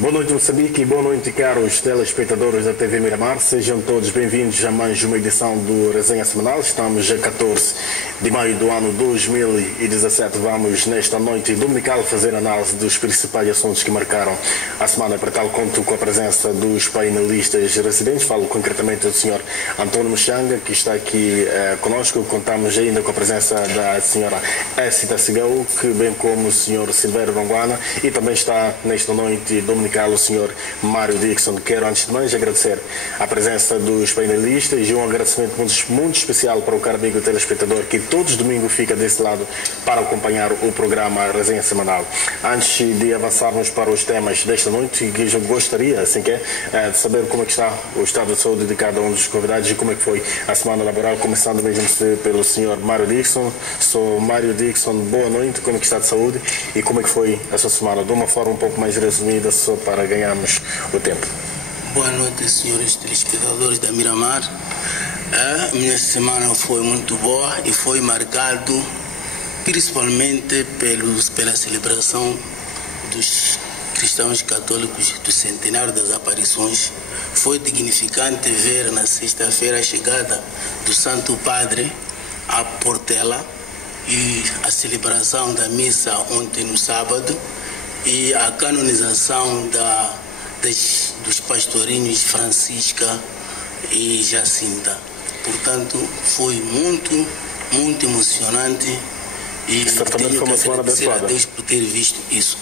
Boa noite, Moçambique, e boa noite, caros telespectadores da TV Miramar. Sejam todos bem-vindos a mais uma edição do Resenha Semanal. Estamos a 14 de maio do ano 2017. Vamos, nesta noite dominical, fazer análise dos principais assuntos que marcaram a semana. Para tal, conto com a presença dos painelistas residentes. Falo concretamente do Sr. Antônio Muxanga, que está aqui conosco. Contamos ainda com a presença da Sra. Écita Cigão, que bem como o Sr. Silvério Ronguana, e também está nesta noite dominical o Sr. Mário Dixon. Quero, antes de mais, agradecer a presença dos painelistas e um agradecimento muito especial para o caro amigo telespectador que todos os domingos fica desse lado para acompanhar o programa Resenha Semanal. Antes de avançarmos para os temas desta noite, que eu gostaria, assim que de saber como é que está o estado de saúde de cada um dos convidados e como é que foi a semana laboral, começando mesmo pelo Sr. Mário Dixon. Sou Mário Dixon, boa noite, como é que está de saúde e como é que foi a sua semana, de uma forma um pouco mais resumida, só para ganharmos o tempo. Boa noite, senhores telespectadores da Miramar. A minha semana foi muito boa e foi marcado principalmente pela celebração dos cristãos católicos do centenário das aparições. Foi dignificante ver na sexta-feira a chegada do Santo Padre à Portela e a celebração da missa ontem no sábado e a canonização dos pastorinhos Francisca e Jacinta. Portanto, foi muito emocionante e certamente foi uma semana abençoada. A Deus por ter visto isso.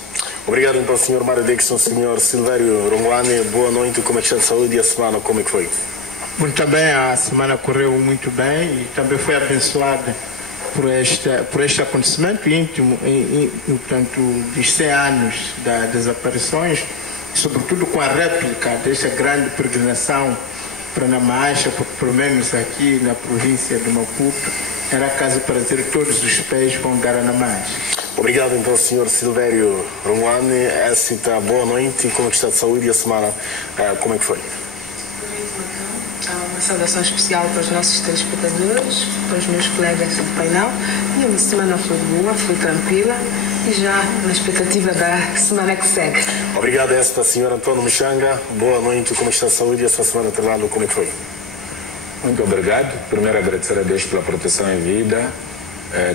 Obrigado então, Sr. Mário Dixon. Sr. Silvério Ronguane, boa noite, como é que está a saúde e a semana, como é que foi? Muito bem, a semana correu muito bem e também foi abençoada por este acontecimento íntimo, portanto, dos 100 anos das aparições, sobretudo com a réplica desta grande peregrinação para Namacha, porque pelo menos aqui na província de Maputo era caso para dizer que todos os pés vão dar a Namacha. Obrigado então, Sr. Silvério Ronguane. Écita, boa noite, como é que está de saúde e a semana, como é que foi? Uma saudação especial para os nossos telespectadores, para os meus colegas do painel. E a minha semana foi boa, foi tranquila e já na expectativa da semana que segue. Obrigado, esta Sr. Antônio Muxanga. Boa noite, como está a saúde e a sua semana trabalho, como é que foi? Muito obrigado. Primeiro, agradecer a Deus pela proteção em vida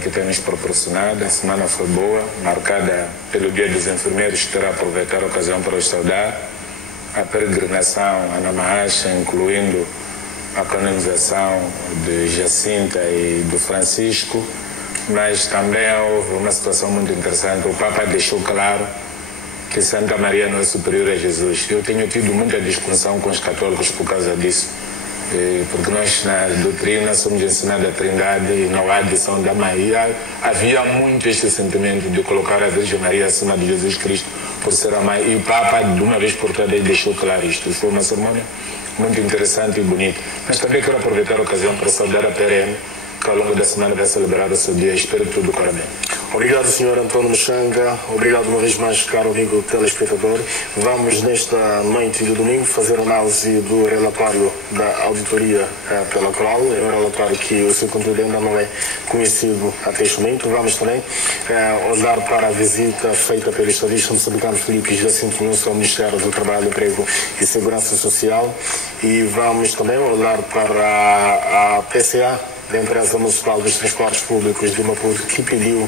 que tem nos proporcionado. A semana foi boa, marcada pelo Dia dos Enfermeiros. Quero aproveitar a ocasião para os saudar. A peregrinação a Namacha, incluindo a canonização de Jacinta e do Francisco, mas também houve uma situação muito interessante. O Papa deixou claro que Santa Maria não é superior a Jesus. Eu tenho tido muita discussão com os católicos por causa disso, porque nós na doutrina somos ensinados a Trindade e não há adição da Maria. Havia muito este sentimento de colocar a Virgem Maria acima de Jesus Cristo por ser a mãe, e o Papa de uma vez por todas deixou claro isto. Foi uma cerimônia muito interessante e bonita. Mas também quero aproveitar a ocasião para saudar a PRM, que ao longo da semana vai celebrar o seu dia. Espero que tudo corra bem. Obrigado, Sr. Antônio Muxanga. Obrigado uma vez mais, caro amigo telespectador. Vamos, nesta noite de domingo, fazer análise do relatório da auditoria pela Coral. É um relatório que o seu conteúdo ainda não é conhecido até este momento. Vamos também olhar para a visita feita pelo estadista moçambicano Filipe Jacinto Nunes ao Ministério do Trabalho, Emprego e Segurança Social. E vamos também olhar para a PCA, da Empresa Municipal dos Transportes Públicos de Maputo, que pediu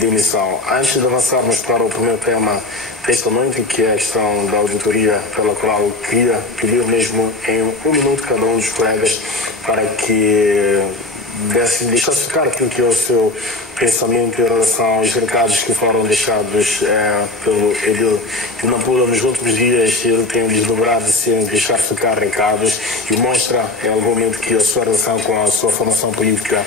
demissão. Antes de avançarmos para o primeiro tema desta noite, que é a questão da auditoria pela qual queria pedir mesmo em um minuto cada um dos colegas para que deixasse ficar aquilo que é o seu pensamento em relação aos recados que foram deixados pelo Edil de Nampula nos últimos dias. Ele tem desdobrado sem deixar ficar recados e mostra em algum momento que a sua relação com a sua formação política,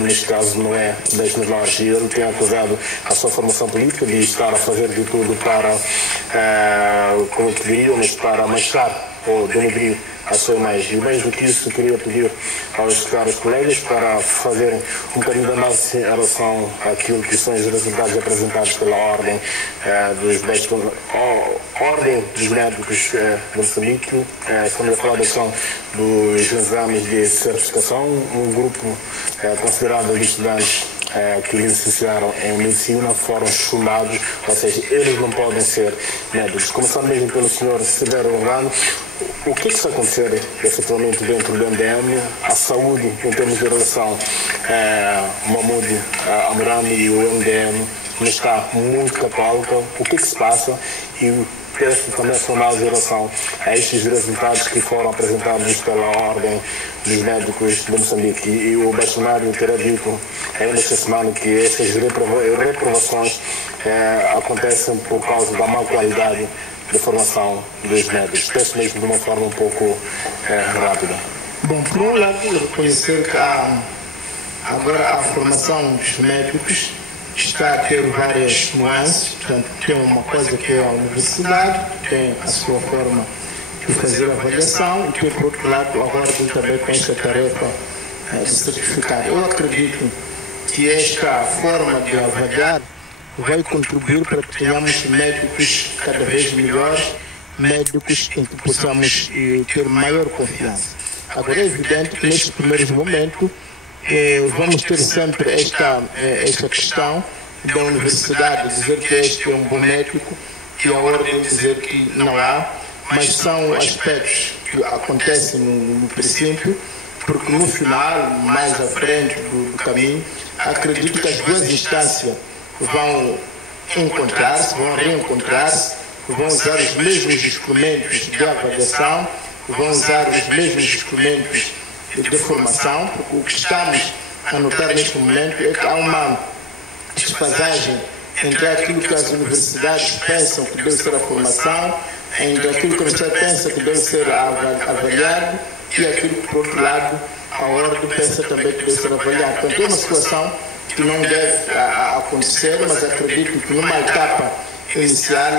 neste caso, não é das melhores. E ele tem acusado a sua formação política de estar a fazer de tudo para, como que diriam, mas para manchar ou denegrir a sua imagem. E mais do que isso, queria pedir aos caros colegas para fazerem um bocadinho de análise em relação àquilo que são os resultados apresentados pela Ordem dos Médicos de Moçambique. Estamos a falar da questão dos exames de certificação, um grupo considerado de estudantes que licenciaram em medicina foram chumados, ou seja, eles não podem ser médicos. Começando mesmo pelo senhor Severo Orlando, o que está acontecendo efetivamente dentro do MDM? A saúde, em termos de relação Mahmoud Amrani e o MDM, não está muito católica. O que se passa? E peço também a sua análise em relação a estes resultados que foram apresentados pela Ordem dos Médicos de Moçambique. E o bastonário terá dito ainda esta semana que estas reprovações acontecem por causa da má qualidade da formação dos médicos. Peço mesmo de uma forma um pouco rápida. Bom, por um lado, reconhecer que agora a formação dos médicos está a ter várias nuances. Portanto, tem uma coisa que é a universidade, tem a sua forma de fazer a avaliação, e tem, por outro lado, a Ordem também com essa tarefa de certificar. Eu acredito que esta forma de avaliar vai contribuir para que tenhamos médicos cada vez melhores, médicos em que possamos ter maior confiança. Agora é evidente que nestes primeiros momentos vamos ter sempre esta questão da universidade dizer que este é um bom médico e a Ordem dizer que não há, mas são aspectos que acontecem no princípio, porque no final, mais à frente do caminho, acredito que as duas instâncias vão encontrar-se, vão reencontrar-se, vão usar os mesmos instrumentos de avaliação, vão usar os mesmos instrumentos de formação, porque o que estamos a notar neste momento é que há uma desfasagem entre aquilo que as universidades pensam que deve ser a formação, entre aquilo que a universidade pensa que deve ser avaliado e aquilo que, por outro lado, a Ordem pensa também que deve ser avaliado. Portanto, é uma situação que não deve acontecer, mas acredito que numa etapa inicial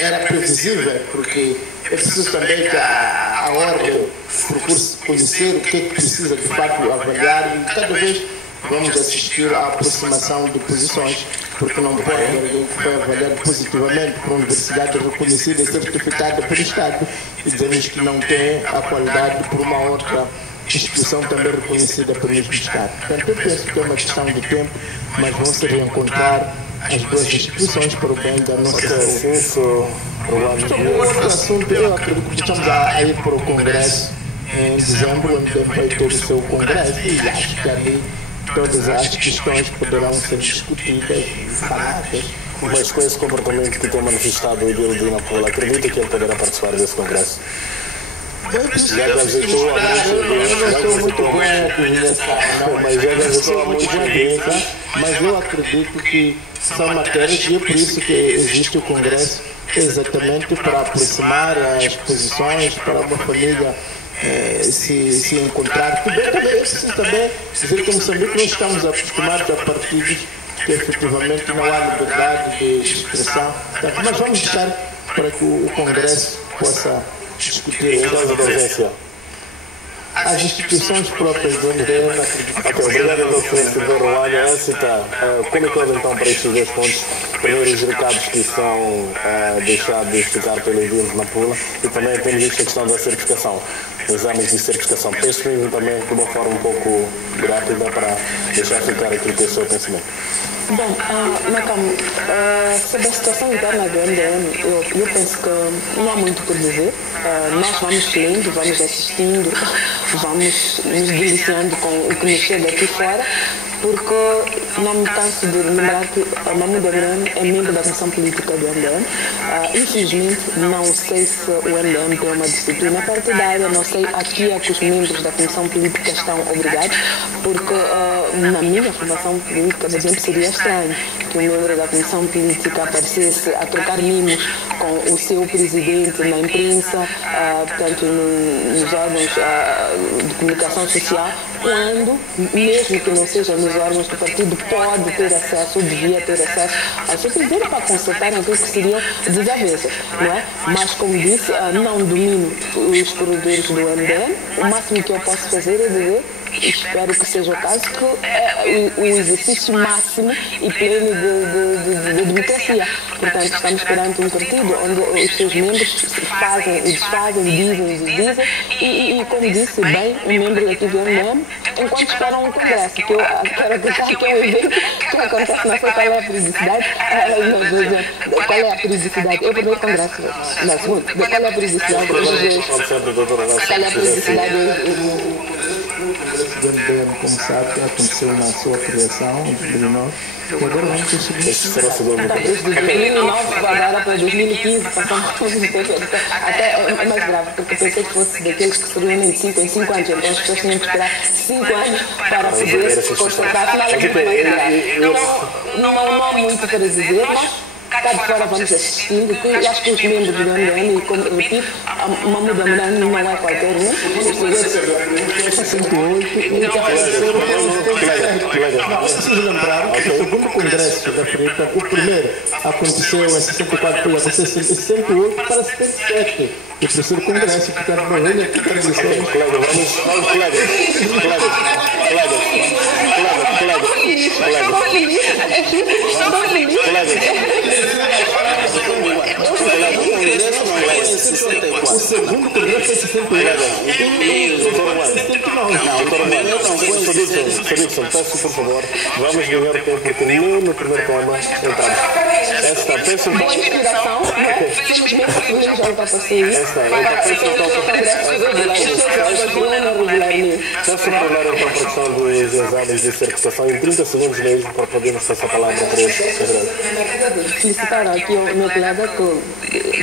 era previsível, porque é preciso também que a Ordem procure conhecer o que é que precisa de fato avaliar, e cada vez vamos assistir à aproximação de posições, porque não pode haver alguém que foi avaliado positivamente por uma universidade reconhecida e certificada pelo Estado e dizemos que não tem a qualidade por uma outra instituição também reconhecida pelo mesmo Estado. Portanto, eu penso que é uma questão de tempo, mas vão se reencontrar as duas instituições para o bem da nossa saúde. Outro assunto, eu acredito que estamos a ir para o Congresso em dezembro, onde vai ter o seu Congresso, e acho que ali todas as questões poderão ser discutidas e faladas. Mas com esse comportamento que tem manifestado o Idil Dina Paula, acredita que ele poderá participar desse Congresso? Eu não sou muito bom mas eu acredito que são matérias e é por isso que existe o Congresso, exatamente para aproximar as posições, para uma família se encontrar. Também é preciso também dizer que em Moçambique nós estamos acostumados a partidos que efetivamente não há liberdade de expressão. Mas vamos deixar para que o Congresso possa discutir as instituições próprias do MDM. Obrigado, Dr. Severo Orlando. Como é que então para estes dois pontos? Primeiro, os recados que são deixados de explicar pelo Idil na Pula, e também temos esta questão da certificação, exames de certificação. Penso mesmo também de uma forma um pouco rápida para deixar ficar aquilo que é o seu pensamento. Bom, sobre a situação interna do MDM, eu penso que não há muito por dizer. Nós vamos lendo, vamos assistindo, vamos nos deliciando com o que nos chega aqui fora, porque não me canso de lembrar que Mahmoud Amrani é membro da Comissão Política do MDM. Infelizmente, não sei se o MDM tem uma disciplina partidária, não sei a que é que os membros da Comissão Política estão obrigados, porque na minha formação política, por exemplo, seria estranho que um membro da Comissão Política aparecesse a trocar mimos com o seu presidente na imprensa, portanto, nos órgãos de comunicação social, quando, mesmo que não seja nos órgãos do partido, pode ter acesso, ou devia ter acesso ao seu presidente para consultarem aquilo que seriam desavenças, não é? Mas, como disse, não domino os corredores do MDM. O máximo que eu posso fazer é dizer, espero que seja o caso, que é o exercício máximo e pleno de democracia. Portanto, estamos perante um partido onde os seus membros fazem e desfazem, dizem e dizem, e como disse bem, um membro aqui do MDM enquanto esperam um congresso, que eu quero acreditar que é um evento que acontece, não sei qual é a periodicidade, qual é a periodicidade, eu primeiro congresso, não, segundo, qual é a periodicidade, qual é a periodicidade como sabe, aconteceu na sua criação, em 2009, e agora vamos conseguir. Esse será o segundo. Desde 2009 agora para 2015, passamos até é mais grave, porque pensei que fosse daqueles que se reúnem de 5 em 5 anos, então as pessoas tinham que esperar 5 anos para poder constatar. Não há muito para dizer, mas cá de fora vamos assistindo, que eu acho que os membros do MDM, e como eu repito, uma muda não é qualquer um. Preciso lembrar que o segundo congresso da Frita, o primeiro aconteceu em 64, foi aconteceu em 68 para 77. O terceiro congresso, que está na Bahia, aqui para dizer. O segundo congresso foi 68. Felipe, peço por favor, vamos ganhar o tempo, porque nem no primeiro tema entramos. Boa inspiração, felizmente já ultrapassei isso. Peço por favor, então, a produção dos exames de certificação em 30 segundos mesmo, para podermos passar a palavra para eles. Felicitar aqui o meu colega, que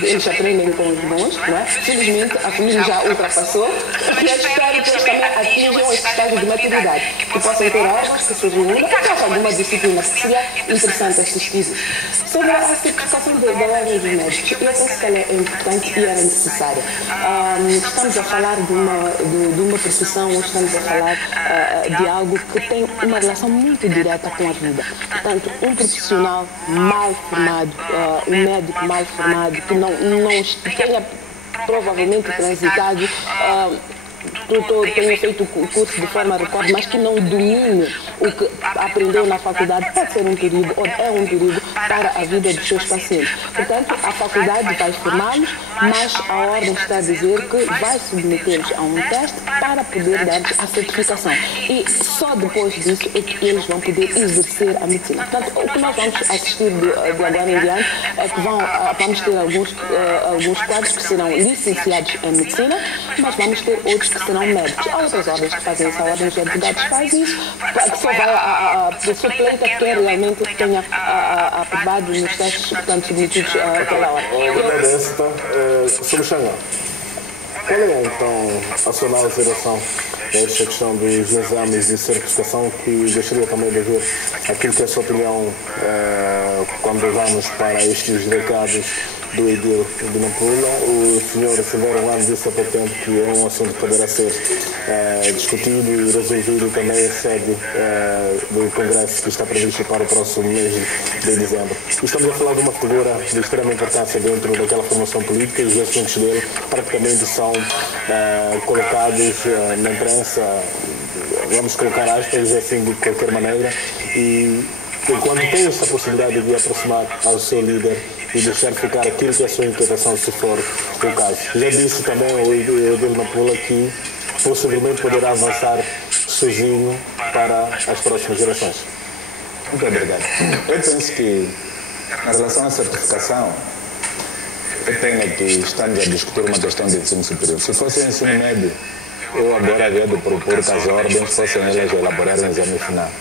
eles aprendem com os bons, não é? Felizmente a família já ultrapassou, e eu espero que eles também atinjam esse estágio de maturidade, que possam ter aulas que se reúnam, que façam alguma disciplina, que seria interessante assistir. Sobre a certificação da ordem dos médicos, eu penso que ela é importante e era necessária. Estamos a falar de uma profissão, estamos a falar de algo que tem uma relação muito direta com a vida. Portanto, um profissional mal formado, um médico mal formado, que não tenha provavelmente transitado, tenha feito o curso de forma recorde, mas que não domine o que aprendeu na faculdade, pode ser um perigo, ou é um perigo para a vida dos seus pacientes. Portanto, a faculdade vai formá-los, mas a ordem está a dizer que vai submetê-los a um teste para poder dar a certificação. E só depois disso é que eles vão poder exercer a medicina. Portanto, o que nós vamos assistir de agora em diante é que vamos ter alguns quadros que serão licenciados em medicina, mas vamos ter outros que serão médicos. Há outras ordens que fazem isso, a ordem dos advogados faz isso, que só vai a suplente que quem realmente tenha aprovado nos testes, portanto, submetidos àquela ordem. Qual é então a sua nova geração esta questão dos exames de certificação, que gostaria também de ver aquilo que é a sua opinião quando vamos para estes recados do edil de Nampula? O senhor Silveira Lano disse há pouco tempo que é um assunto que poderá ser discutido e resolvido também em sede do Congresso que está previsto para o próximo mês de dezembro. Estamos a falar de uma figura de extrema importância dentro daquela formação política, e os assuntos dele praticamente são colocados na imprensa, vamos colocar aspas assim de qualquer maneira, e quando tem essa possibilidade de aproximar ao seu líder e deixar ficar aquilo que é a sua inquietação, se for o caso. Já disse também o Edil Nampula que possivelmente poderá avançar sozinho para as próximas gerações. Muito obrigado. Eu penso que, na relação à certificação, eu tenho que estamos a discutir uma questão de ensino superior. Se fosse o ensino médio, eu agora havia de propor que as ordens fossem elas elaborar um exame final,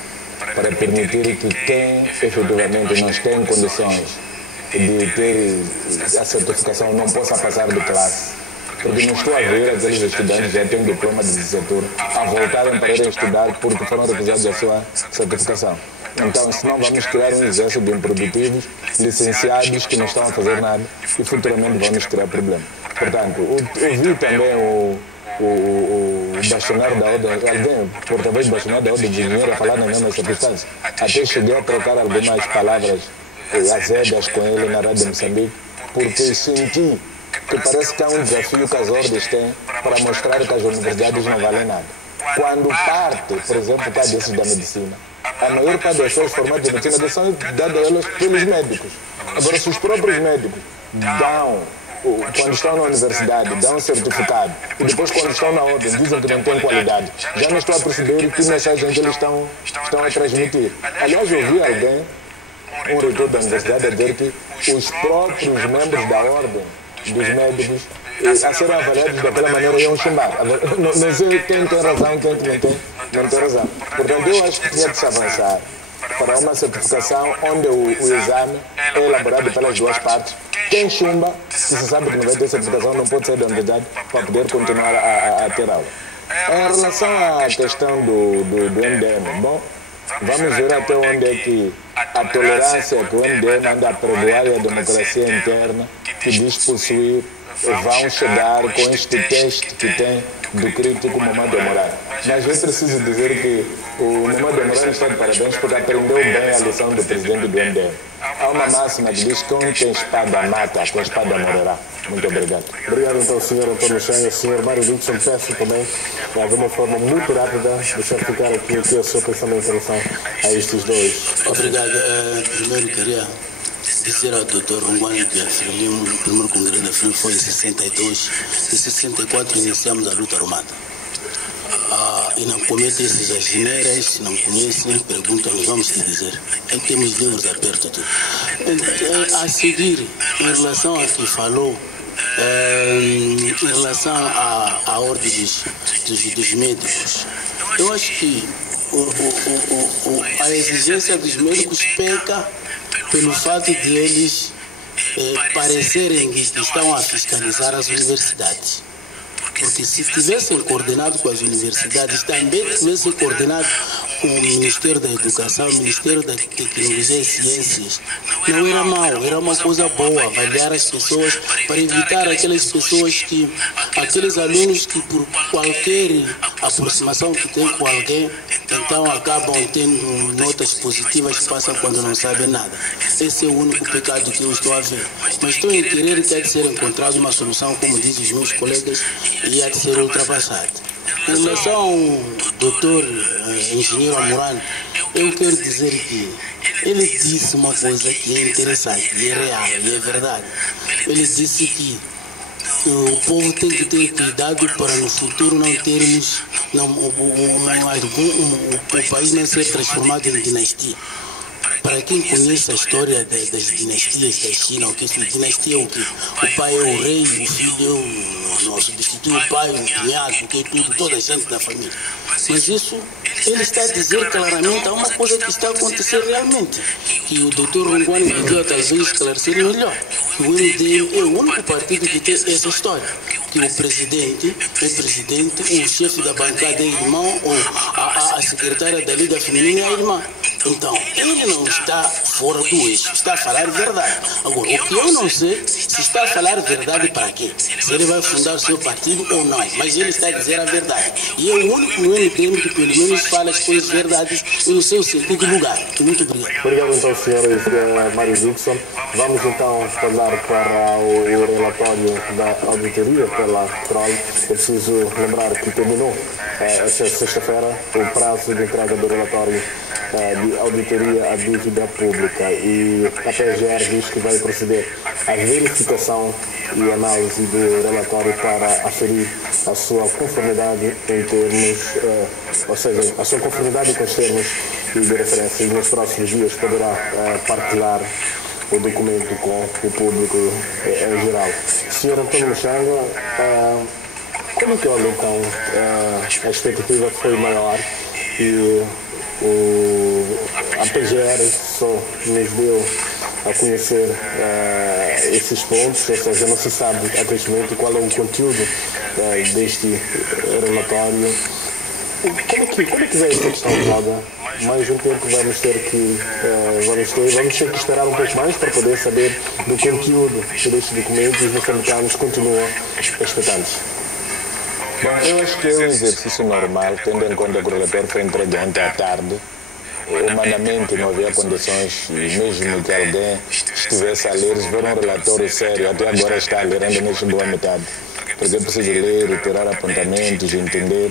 para permitir que quem efetivamente não tem condições de ter a certificação não possa passar de classe. Porque não estou a ver aqueles estudantes que já têm um diploma de licenciatura a voltarem para irem estudar porque foram recusados a sua certificação. Então, senão vamos criar um exército de improdutivos, licenciados que não estão a fazer nada e futuramente vamos criar problema. Portanto, eu vi também o bastonário da ordem, alguém, porta-voz do bastonário da ordem de engenheiro, a falar na mesma circunstância. Até cheguei a trocar algumas palavras azedas com ele na Rádio de Moçambique, porque senti que parece que há um desafio que as ordens têm para mostrar que as universidades não valem nada. Quando parte, por exemplo, o caso da medicina, a maior parte das pessoas formadas em medicina são dadas a elas pelos médicos. Agora, se os próprios médicos dão quando estão na universidade, dão um certificado e depois quando estão na ordem dizem que não têm qualidade. Já não estou a perceber que mensagem que eles estão a transmitir. Aliás, eu ouvi alguém, um reitor da universidade, a dizer que os próprios membros da ordem dos médicos a serem avaliados daquela maneira iam chumbar. Não sei quem tem razão, quem não tem razão. Portanto, eu acho que tinha de se avançar para uma certificação onde o exame é elaborado pelas duas partes. Quem chumba, se sabe que não vai ter certificação, não pode ser da universidade para poder continuar a ter aula. Em relação à questão do MDM, bom, vamos ver até onde é que a tolerância que o MDM anda a pregoar e a democracia interna que diz possuir vão chegar com este teste que tem do crítico Mamadou Mourane. Mas eu preciso dizer que o Mamadou Mourane está de parabéns porque aprendeu bem a lição do presidente do MDM. Há uma máxima que diz que quem tem espada mata, com espada morrerá. Muito obrigado. Obrigado então, Sr. António Xanga. Sr. Mário Dickson, peço também, de uma forma muito rápida, deixar ficar aqui o que é o seu pensamento em relação a estes dois. Obrigado. Primeiro queria dizer ao Dr. Rongwani que o primeiro congresso da FRIM foi em 62. Em 64 iniciamos a luta armada. E não cometem essas asneiras, se não conhecem, perguntam-nos, vamos te dizer. Aí temos livros abertos tudo. A seguir, em relação a que falou, em relação à ordem dos médicos, eu acho que a exigência dos médicos peca pelo fato de eles parecerem que estão a fiscalizar as universidades. Porque se tivessem coordenado com as universidades, também tivessem coordenado com o Ministério da Educação, o Ministério da Tecnologia e Ciências, não era mau, era uma coisa boa, avaliar as pessoas para evitar aqueles alunos que por qualquer aproximação que tem com alguém, então acabam tendo notas positivas que passam quando não sabem nada. Esse é o único pecado que eu estou a ver. Mas estou em querer que há de ser encontrada uma solução, como dizem os meus colegas, e há de ser ultrapassada. Em relação ao doutor engenheiro Mourane, eu quero dizer que ele disse uma coisa que é interessante, e é real, e é verdade. Ele disse que o povo tem que ter cuidado para no futuro não termos o país não ser transformado em dinastia. Para quem conhece a história das dinastias da China, o que é dinastia? O que? O pai é o rei, o filho substitui o pai, o cunhado, o que é tudo, toda a gente da família. Mas isso, ele está a dizer claramente, há uma coisa que está a acontecer realmente, que o doutor Rongwani podia talvez esclarecer melhor. O MDM é o único partido que tem essa história, que o presidente é presidente, o chefe da bancada é irmão, ou a secretária da Liga Feminina é irmã. Então, ele não está fora do eixo, está a falar verdade. Agora, o que eu não sei, se está a falar verdade para quê? Se ele vai fundar o seu partido ou não, mas ele está a dizer a verdade. E é o único no MDM que pelo menos fala as coisas verdades no seu sentido lugar. Muito obrigado. Obrigado então, Sr. Mário Dickson. Vamos então passar para o relatório da auditoria pela CROL. Eu preciso lembrar que terminou esta sexta-feira o prazo de entrega do relatório de auditoria à dívida pública e a PGR diz que vai proceder à verificação e análise do relatório para aferir a sua conformidade em termos, ou seja, a sua conformidade com os termos e de referência, e nos próximos dias poderá partilhar o documento com o público em geral. Sr. António Xanga, como que olha então a expectativa foi maior e a PGR só nos deu a conhecer esses pontos, ou seja, não se sabe até este momento qual é o conteúdo deste relatório. Como é que vai esta questão toda? Mais um tempo vamos ter que esperar um pouco mais para poder saber do conteúdo deste documento e os moçambicanos continuam expectantes. Bom, eu acho que é um exercício normal, tendo em conta que o relatório foi entregue ontem à tarde. Humanamente não havia condições, mesmo que alguém estivesse a ler, ver um relatório sério, até agora está a ler, ainda nem chegou à metade. Porque é preciso ler, tirar apontamentos, entender.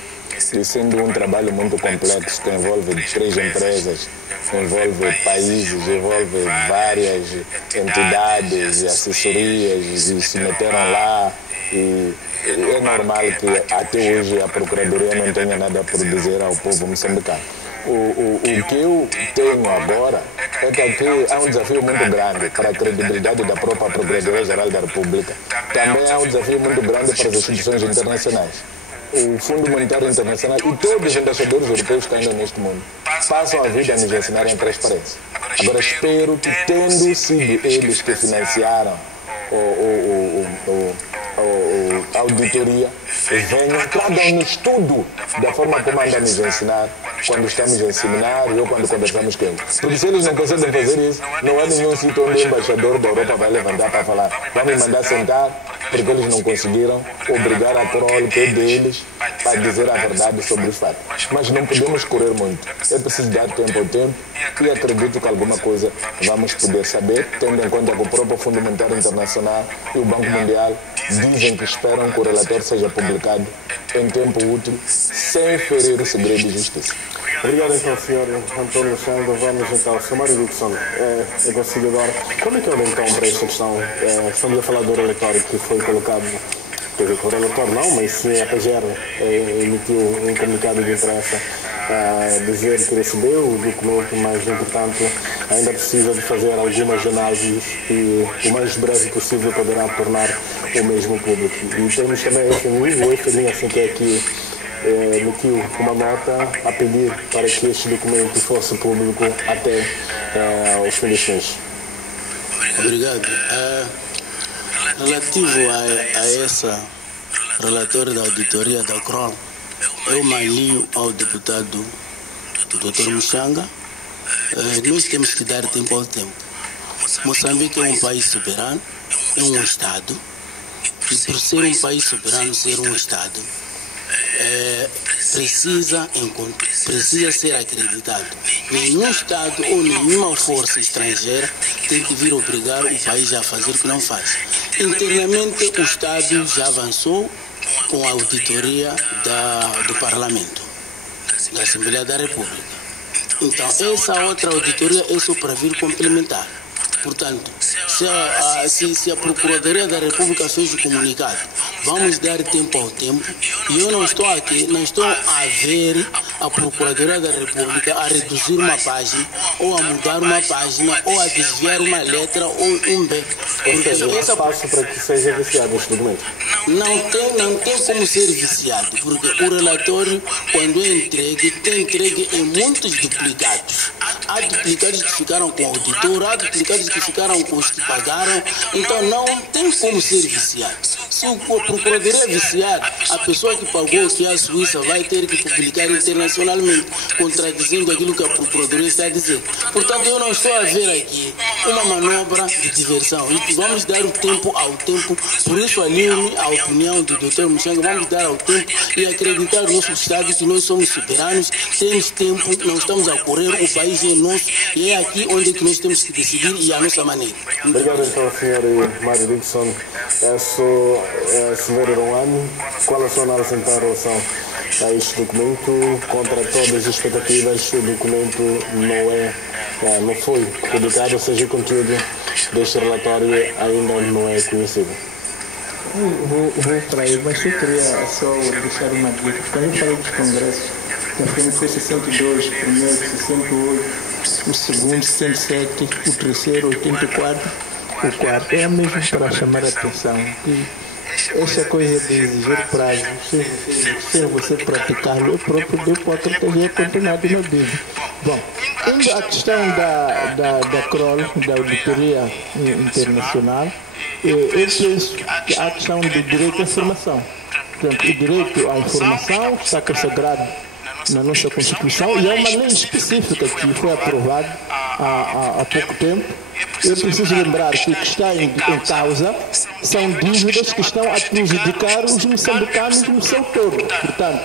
E sendo um trabalho muito complexo que envolve 3 empresas, envolve países, envolve várias entidades e assessorias e se meteram lá e é normal que até hoje a Procuradoria não tenha nada a dizer ao povo moçambicano. O que eu tenho agora é que aqui há um desafio muito grande para a credibilidade da própria Procuradoria-Geral da República. Também há um desafio muito grande para as instituições internacionais. O Fundo Monetário Internacional e todos os embaixadores europeus que andam neste mundo passam a vida a nos ensinarem transparência. Agora espero que, tendo sido eles que financiaram a auditoria, venham, tragam-nos tudo da forma como andam a nos ensinar quando estamos em seminário ou quando conversamos com eles. Porque se eles não conseguem fazer isso, não há nenhum sítio onde o embaixador da Europa vai levantar para falar. Vamos mandar sentar, porque eles não conseguiram obrigar a Kroll, que é deles, a dizer a verdade sobre os fatos. Mas não podemos correr muito. É preciso dar tempo ao tempo e acredito que alguma coisa vamos poder saber, tendo em conta que o próprio Fundo Monetário Internacional e o Banco Mundial dizem que esperam que o relatório seja publicado em tempo útil, sem ferir o segredo de justiça. Obrigado então, Sr. António Muxanga. Vamos então, Sr. Mário Dickson, é conciliador. Como é que olha então para esta questão? Estamos a falar do relatório que foi colocado, quer dizer, o relatório não, mas sim a PGR emitiu um comunicado de imprensa a dizer que recebeu o documento, mas entretanto ainda precisa de fazer algumas análises e o mais breve possível poderá tornar o mesmo público. E temos também a FMI, o FMI assim que é aqui emitiu uma nota a pedir para que este documento fosse público até os fins deste mês. Obrigado. Relativo a essa relatório da auditoria da Kroll, eu malio ao deputado Dr. Muxanga. Nós temos que dar tempo ao tempo. Moçambique é um país soberano, é um Estado, e por ser um país soberano, ser um Estado, precisa ser acreditado. Nenhum Estado ou nenhuma força estrangeira tem que vir obrigar o país a fazer o que não faz. Internamente, o Estado já avançou com a auditoria do Parlamento, da Assembleia da República. Então, essa outra auditoria é só para vir complementar. Portanto, se a Procuradoria da República fez o comunicado, vamos dar tempo ao tempo. E eu não estou aqui, não estou a ver a Procuradoria da República a reduzir uma página, ou a mudar uma página, ou a desviar uma letra ou um B. Então, esse espaço para que seja viciado este documento? Não tem como ser viciado, porque o relatório, quando é entregue em muitos duplicados. Há duplicados que ficaram com o auditor, há duplicados que ficaram com os que pagaram, então não tem como ser viciado. Se o Procuradoria viciar, a pessoa que pagou, que é a Suíça, vai ter que publicar internacionalmente, contradizendo aquilo que a Procuradoria está a dizer. Portanto, eu não estou a ver aqui uma manobra de diversão. E vamos dar o tempo ao tempo, por isso alinho a opinião do Dr. Muxanga, vamos dar ao tempo e acreditar no nosso Estado que nós somos soberanos, temos tempo, não estamos a correr, o país é nosso e é aqui onde nós temos que decidir e a nossa maneira. Obrigado então, Sr. Mário Dickson. Sou Silvério Romano. Qual a sua análise então em relação a este documento? Contra todas as expectativas, o documento não foi publicado, ou seja, o conteúdo deste relatório ainda não é conhecido. Vou para aí, mas eu queria só deixar uma dica. Quando eu falei dos congressos, conforme foi 62, o primeiro 68, o segundo 67, o terceiro 84, o quarto é mesmo para chamar a atenção que essa coisa de exigir prazo, sem você praticá-lo, o próprio Deus pode ter condenado na Bíblia. Bom, indo à questão da Kroll, da auditoria internacional, eu penso que há a questão do direito à informação. Portanto, o direito à informação está consagrado na nossa Constituição e há uma lei específica que foi aprovada há pouco tempo. Eu preciso lembrar que o que está em causa são dívidas que estão a prejudicar os moçambicanos no seu todo. Portanto,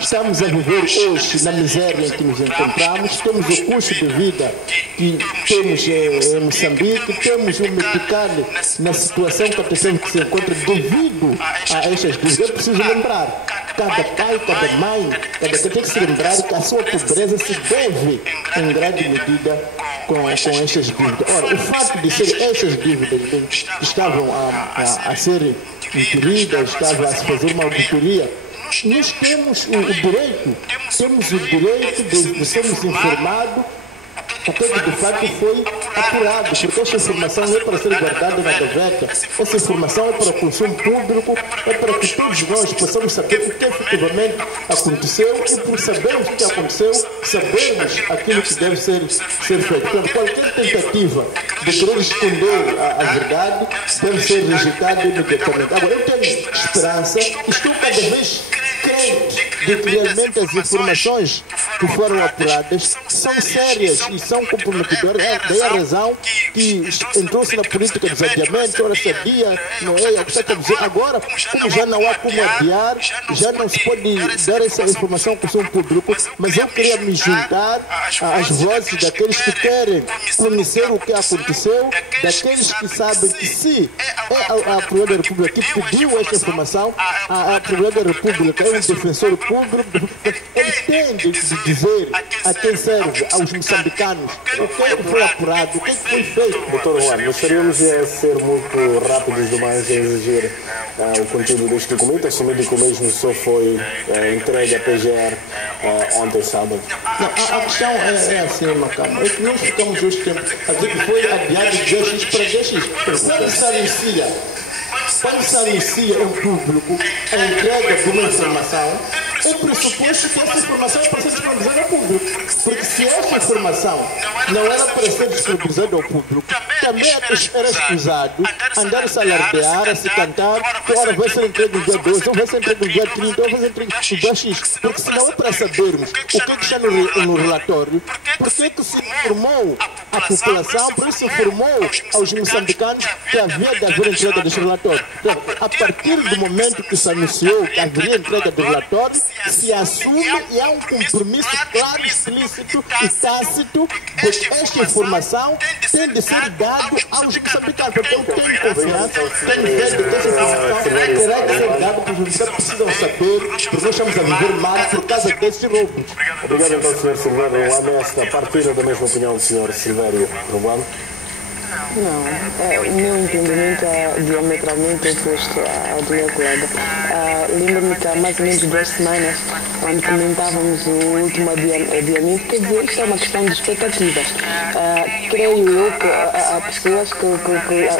estamos a viver hoje na miséria em que nos encontramos, temos o custo de vida que temos em Moçambique, temos o meticale na situação que a pessoa se encontra devido a estas dívidas. Eu preciso lembrar cada pai, cada mãe, cada que tem que se lembrar que a sua pobreza se deve, em grande medida, com estas dívidas. Ora, o fato de ser estas dívidas que estavam a ser inquiridas, estava a se fazer uma auditoria, nós temos o direito de sermos informados até que de fato foi apurado, porque esta informação não é para ser guardada na gaveta, essa informação é para o consumo público, é para que todos nós possamos saber o que efetivamente aconteceu e por sabermos o que aconteceu, sabermos aquilo que deve ser feito. Portanto, qualquer tentativa de querer esconder a verdade deve ser rejeitada imediatamente. Agora, eu tenho esperança, estou cada vez crente de que realmente as informações que foram apuradas são sérias e são comprometedoras. Daí a razão que entrou-se na política dos adiamentos, ora sabia, não é? Agora, como já não há como adiar, já não se pode dar essa informação para o consumo público, mas eu queria me juntar às vozes daqueles que querem conhecer o que aconteceu, daqueles que sabem que se é a Procuradoria da República que pediu esta informação, a Procuradoria da República é um defensor público, ele tem de dizer a quem serve, aos moçambicanos, o que é que foi apurado, o que é que foi feito. Doutor Juan, gostaríamos de ser muito rápidos demais em exigir o conteúdo deste documento, assumindo que o mesmo só foi entregue à PGR ontem sábado. Não, a questão é assim, Macama, é que nós ficamos hoje tempo a dizer que foi adiado de 10x para 10x. Quando se anuncia ao público a entrega de uma informação, é pressuposto que essa informação é para ser disponibilizada ao público. Porque se essa informação não era para ser disponibilizada ao público, também era escusado andar-se a alardear, a se cantar, que ora vai ser entregue no dia 12, ou vai ser entregue no dia 30, ou vai ser entregue no dia X. Porque se não é para sabermos o que é que está no relatório, porque é que se informou a população, por isso se informou aos moçambicanos que havia de haver entrega deste relatório. A partir do momento que se anunciou que haveria entrega do relatório, se assume e há um compromisso claro, explícito e tácito de que esta informação tem de ser dada aos moçambicanos. Porque eu tenho confiança, tenho fé de que essa informação terá de ser dada para os moçambicanos precisam saber, porque nós estamos a viver mal por causa desses roubos. Obrigado então, Sr. Silvério Ruano. Esta partilha da mesma opinião do Sr. Silvério Ruano. Não, o meu entendimento é diametralmente oposto ao do meu colega. Lembro-me que há mais ou menos 2 semanas, quando comentávamos o último adiamento, quer dizer, isto é uma questão de expectativas. Creio eu que há pessoas que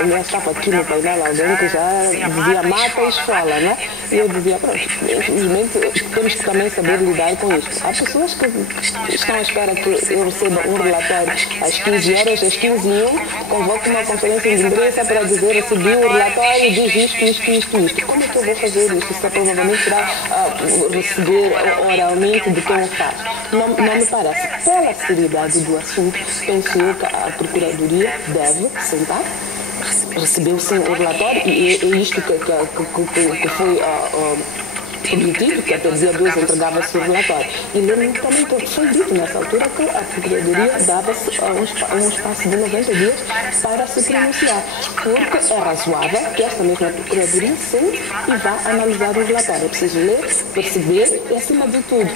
aliás, estava aqui no painel alguém que já dizia mata e esfola, né? E eu dizia, pronto, infelizmente temos que também saber lidar com isto. Há pessoas que estão à espera que eu receba um relatório às 15 horas, às 15h01, convoco uma conferência de imprensa para dizer recebi o relatório e diz isto. Como é que eu vou fazer isso? Isso provavelmente será receber oralmente de quem eu faço. Não me parece. Pela seriedade do assunto, penso eu que a Procuradoria deve sentar, recebeu sim o relatório e é isto que foi objetivo, que até dia 12 entregava-se o relatório. E lembro-me também que foi dito nessa altura que a Procuradoria dava-se um espaço de 90 dias para se pronunciar, porque é razoável que esta mesma Procuradoria sim e vá analisar o relatório. É preciso ler, perceber e, acima de tudo,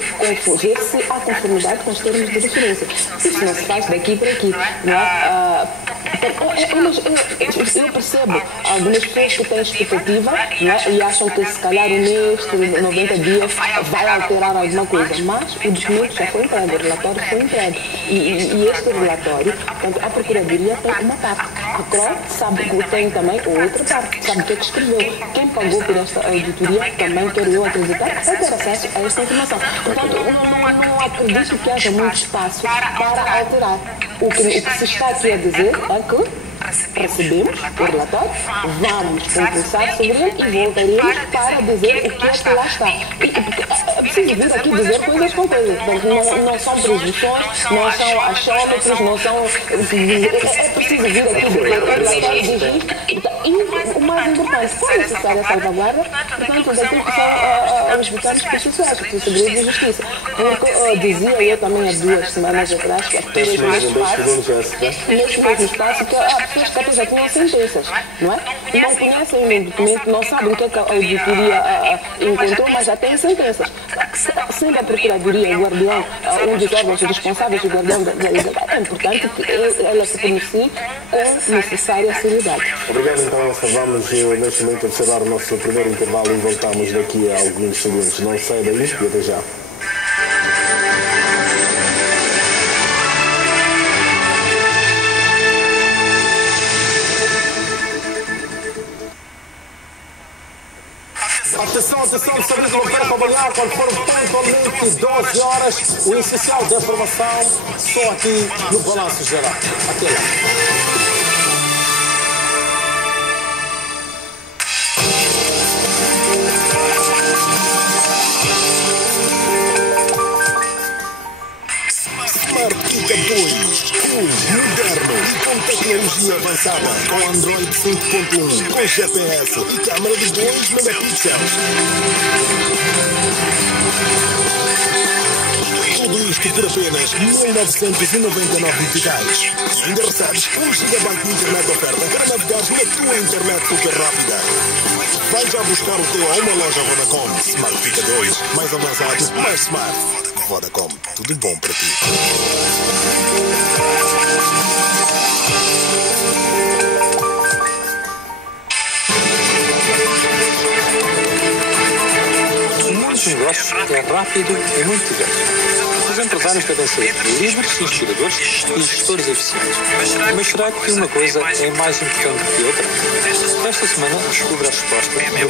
ver se há conformidade com os termos de referência. Isso não se faz daqui para aqui, não é? Eu percebo algumas pessoas que têm expectativa, não é? E acham que se calhar um mês, 90 dias vai alterar alguma coisa, mas o documento já foi entregue, o relatório foi entregue. E este relatório, portanto, a Procuradoria tem uma parte, a CRO sabe que tem também outra parte, sabe o que é que escreveu. Quem pagou por esta auditoria também, quero eu acreditar, vai ter acesso a esta informação. Portanto, não acredito que haja muito espaço para alterar. O que se está aqui a dizer é que recebemos o relatório, vamos conversar sobre ele e voltaremos para dizer o que é que lá está. É preciso vir aqui dizer coisas com coisas. Não são presunções, não são achômetros, não são. É preciso vir aqui dizer o relatório diz isto. E o mais importante, foi necessária a salvaguarda, portanto, daquilo que são os botões processuais, que são segredos de justiça. Porque dizia eu também há 2 semanas atrás, que neste mesmo espaço, que pessoas que até já tinham sentenças, não é? Não conhecem o documento, não sabem o que a auditoria encontrou, mas já têm sentenças. Sendo a Procuradoria o guardião, um dos órgãos responsáveis, o guardião da legalidade, é importante que ela se pronuncie com necessária seriedade. Obrigado, então, Elsa. Vamos neste momento observar o nosso primeiro intervalo e voltamos daqui a alguns segundos. Não sai daí e até já. Atenção, atenção, serviço local para trabalhar quando for pontualmente 12 horas. O essencial da informação só aqui no Balanço Geral. Até lá. Moderno e com tecnologia avançada, com Android 5.1, com GPS e câmera de 2 megapixels. Tudo isto por apenas 1.999 meticais. E ainda recebes 1 GB de internet oferta para navegar na tua internet super rápida. Vai já buscar o teu a uma loja Vodacom. Smart Fica 2, mais avançado, mais smart. Vodacom, tudo bom para ti. O mundo dos negócios é rápido e muito diverso. Os empresários devem ser livres, inspiradores e gestores eficientes. Mas será que uma coisa é mais importante que outra? Esta semana descubra a resposta do PME+.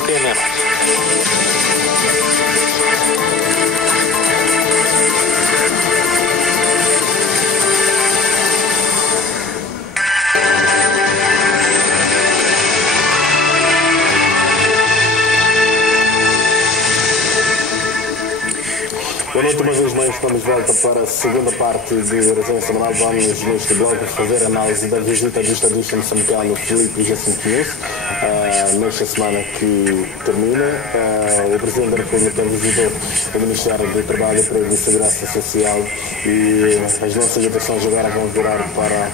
Boa noite, uma vez mais estamos de volta para a segunda parte do Resenha Semanal. Vamos neste bloco fazer análise da visita do estadista moçambicano Filipe Jacinto. Nesta semana que termina, o Presidente da República visitou o Ministério do Trabalho, Emprego e Segurança Social e as nossas atenções agora vão virar para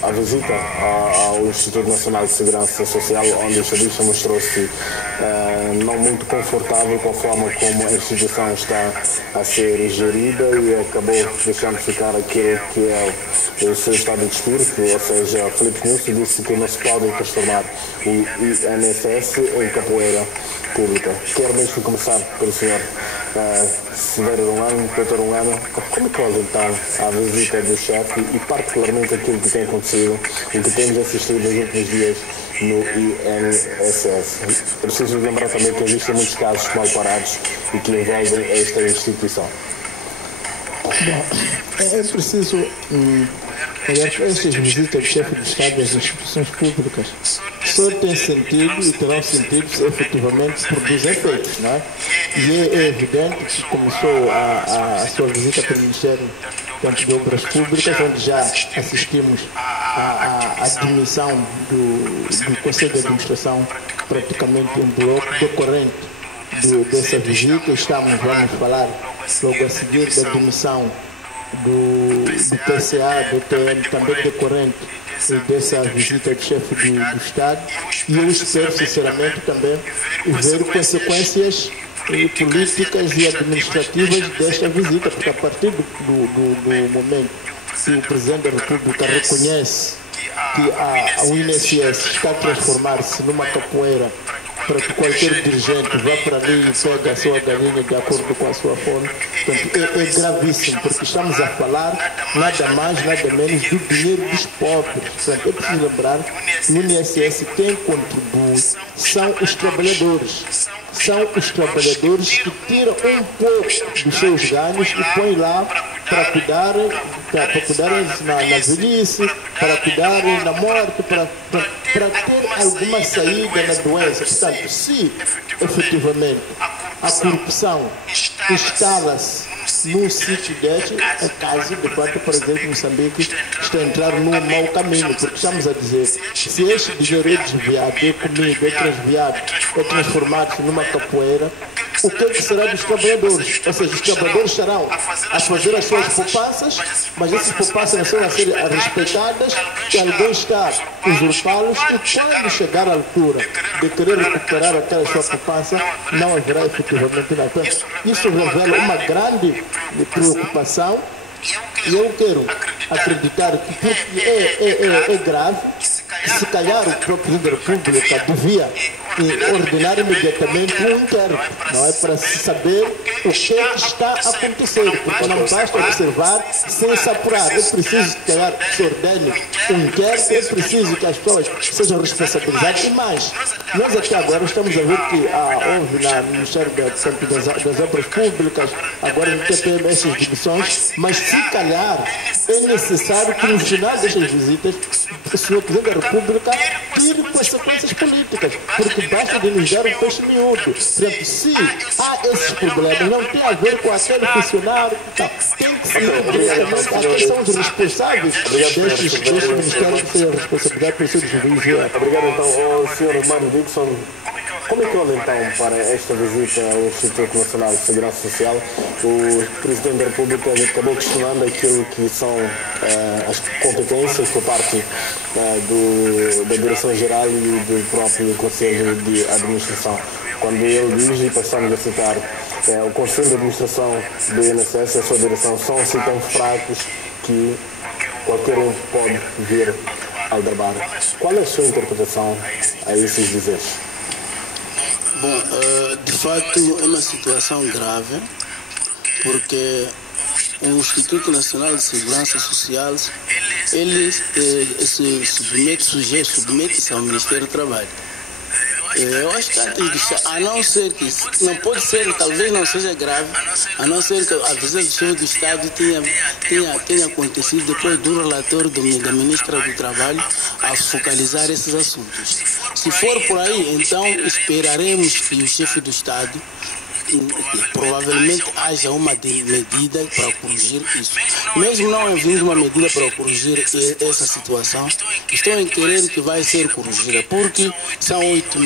a visita ao Instituto Nacional de Segurança Social, onde o estadista mostrou-se não muito confortável com a forma como a instituição está a ser gerida e acabou deixando ficar aquilo que é o seu estado de espírito, ou seja, Filipe Nilson disse que não se pode transformar o INSS em capoeira pública. Quero mesmo começar pelo senhor Severo Unhano, doutor Unhano, como é que olha então a visita do chefe e particularmente aquilo que tem acontecido e que temos assistido nos últimos dias no INSS? Preciso lembrar também que existem muitos casos mal parados e que envolvem esta instituição. Bom, é preciso estas visitas do chefe de Estado às instituições públicas só têm sentido e terão sentido se efetivamente produzem efeitos, não é? E é evidente que começou a sua visita para o Ministério de Obras Públicas, onde já assistimos à admissão do Conselho de Administração, praticamente um bloco decorrente dessa visita. Vamos falar logo a seguir da admissão do PCA, do TN, também decorrente dessa visita do chefe do Estado, e eu espero sinceramente também ver consequências políticas e administrativas desta visita, porque a partir do momento que o Presidente da República reconhece que o INSS está a transformar-se numa capoeira para que qualquer dirigente vá para ali e pegue a sua galinha de acordo com a sua fome. Portanto, é gravíssimo, porque estamos a falar nada mais, nada menos do dinheiro dos pobres. Portanto, é preciso lembrar que o INSS quem contribui são os trabalhadores. São os trabalhadores que tiram um pouco dos seus ganhos e põem lá para cuidarem na velhice, para cuidarem da morte, para ter alguma saída na doença. Portanto, se efetivamente a corrupção instala-se num sítio deste, é caso de fato, por exemplo, Moçambique está a entrar num mau caminho, porque estamos a dizer, se este dinheiro é desviado, é comido, é transviado, é transformado numa capoeira, o que será dos trabalhadores. Ou seja, os trabalhadores estarão a fazer as suas poupanças, mas essas poupanças estão a ser respeitadas e alguém está a usurpá-los, e quando chegar à altura de querer recuperar aquela sua poupança, não haverá efetivamente nada. Então, isso revela uma grande preocupação, e eu quero acreditar que é grave, que se calhar o próprio Presidente da República devia ordenar imediatamente um inquérito, não é, para se saber o que está a acontecer, porque não basta observar sem se apurar. É preciso que se ordene um inquérito, é preciso que as pessoas sejam responsabilizadas, e mais, nós até agora estamos a ver que houve no Ministério das Obras Públicas, agora não tem essas dimissões, mas se calhar é necessário que no final destas visitas o Sr. Presidente da República tire consequências políticas, porque basta de nos dar um peixe miúdo. Por exemplo, se há esses problemas, não tem a ver com aquele funcionário, tem que ser diretamente a quem são os responsáveis deste Ministério que tem a responsabilidade por seu desenvolvimento. Obrigado então ao Sr. Mário Dickson. Como é que olha então para esta visita ao Instituto Nacional de Segurança Social? O Presidente da República acabou questionando aquilo que são as competências por parte da Direção-Geral e do próprio Conselho de Administração. Quando ele diz, e passamos a citar, o Conselho de Administração do INSS e a sua direção são assim tão fracos que qualquer um pode vir aldrabar. Qual é a sua interpretação a esses dizeres? Bom, de fato é uma situação grave, porque o Instituto Nacional de Segurança Social, ele se submete-se ao Ministério do Trabalho. Eu acho que a não ser que, não pode ser, talvez não seja grave, a não ser que a visita do chefe do Estado tenha acontecido depois do relatório da Ministra do Trabalho a focalizar esses assuntos. Se for por aí, então esperaremos que o chefe do Estado provavelmente haja uma medida para corrigir isso. Mesmo não havendo uma medida para corrigir essa situação, estou a entender que vai ser corrigida, porque são 8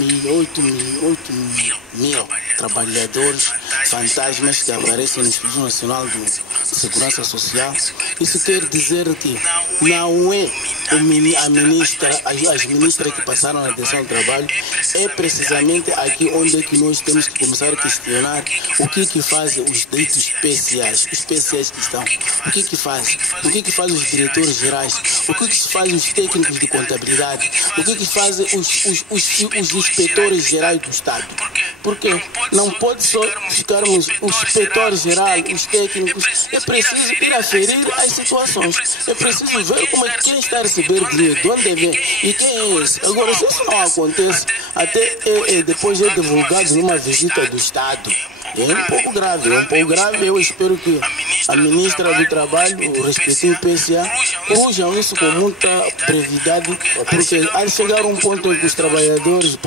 mil trabalhadores fantasmas que aparecem no Instituto Nacional de Segurança Social. Isso quer dizer que não é as ministras que passaram na direção do trabalho, é precisamente aqui onde é que nós temos que começar a questionar o que fazem os direitos especiais, que estão, o que fazem os diretores gerais, o que fazem os técnicos de contabilidade, o que fazem os inspetores gerais do Estado. Porque não pode só ficarmos os inspetores gerais, os técnicos, é preciso ir aferir as situações, é preciso ver como é que quem está a receber dinheiro, de onde vem e quem é esse. Agora, se isso não acontece, até depois é divulgado numa visita do Estado. É um pouco grave, Eu espero que a Ministra do Trabalho, o respectivo PSA, crujam isso com muita brevidade, porque ao chegar um ponto em que os trabalhadores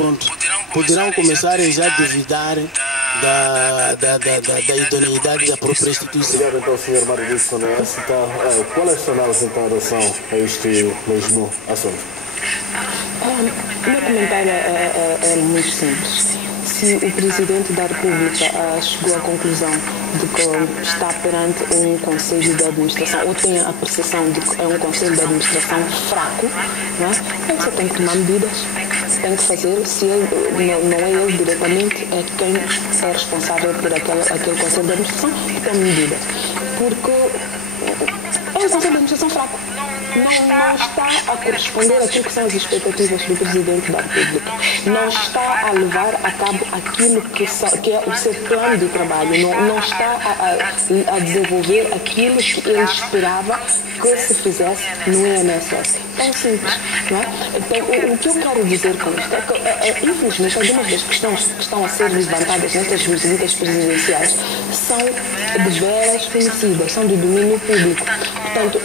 poderão começar a já duvidar da idoneidade da própria instituição. Obrigado então, Sr. Mário Dickson. Qual é a sua análise em relação a este mesmo assunto? O meu comentário é muito simples. Se o Presidente da República chegou à conclusão de que está perante um Conselho de Administração, ou tem a percepção de que é um Conselho de Administração fraco, não é? Ele só tem que tomar medidas, tem que fazer, se ele, não é ele diretamente, é quem é responsável por aquele Conselho de Administração, que toma medidas. Porque é um Conselho de Administração fraco. Não está a corresponder àquilo que são as expectativas do Presidente da República. Não está a levar a cabo aquilo que é o seu plano de trabalho. Não está a desenvolver aquilo que ele esperava que se fizesse no INSS. Tão simples, não é? Então, o que eu quero dizer com isto é que, infelizmente, algumas das questões que estão a ser levantadas nestas visitas presidenciais são de veras conhecidas, são do domínio público. Portanto,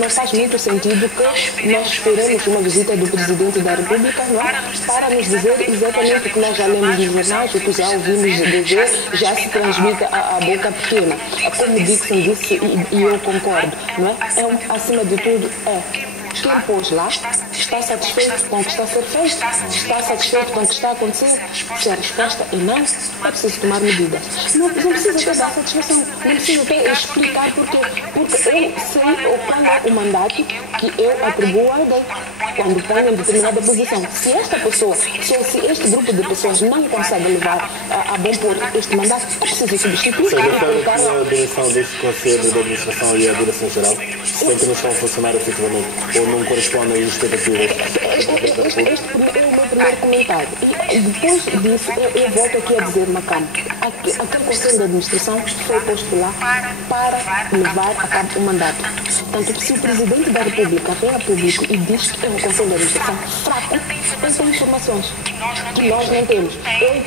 não faz muito sentido que nós esperemos uma visita do Presidente da República, não é? Para nos dizer exatamente o que nós já lemos nos jornais, o que já ouvimos dizer, já se transmite à boca pequena. Como Dickson disse, e eu concordo, não é? Acima de tudo, quem pôs lá Está satisfeito com o que está a ser feito? Está satisfeito com o que está a acontecer? Se a resposta é não, é preciso tomar medidas. Não precisa ter dar satisfação, não precisa ter explicar porquê. Porque eu sei qual é o mandato que eu atribuo a alguém quando ponho em determinada posição. Se esta pessoa, se este grupo de pessoas não consegue levar a bom porto este mandato, é preciso substituir. A direção deste Conselho de Administração e a Direção-Geral tem que não estão a funcionar efetivamente ou não correspondem às expectativas? Este é o meu primeiro comentário. E depois disso, eu volto aqui a dizer na Câmara. Aquele Conselho de Administração foi posto lá para levar a cabo o mandato. Portanto, se o Presidente da República vem a público e diz que é um Conselho de Administração fraco, ele tem informações que nós não temos. Ele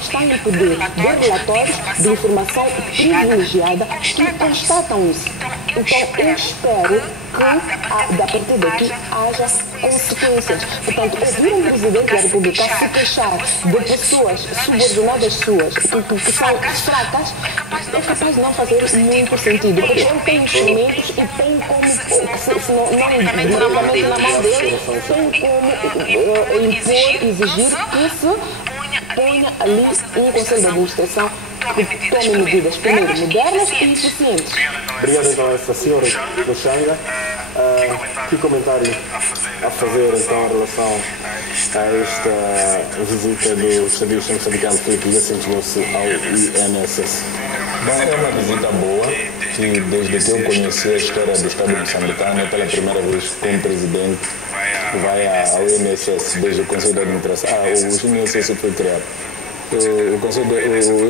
está no poder de relatórios de informação privilegiada que constatam isso. Então, eu espero que, a partir daqui, haja consequências. Portanto, ouvir um Presidente da República se queixar de pessoas subordinadas suas que são fracas é capaz de não fazer muito sentido. Porque ele tem instrumentos e tem como, se não diretamente na mão dele, tem como impor, exigir que se ponha ali um Conselho de Administração que tome medidas, primeiro, modernas e eficientes. Obrigado então a essa senhora do Xanga. Que comentário a fazer então em relação a esta visita do estadista moçambicano Filipe Jacinto ao INSS? Bom, é uma visita boa que desde que eu conheci a história do Estado moçambicano, é pela primeira vez como presidente que vai ao INSS desde o Conselho de Administração. O INSS foi criado. O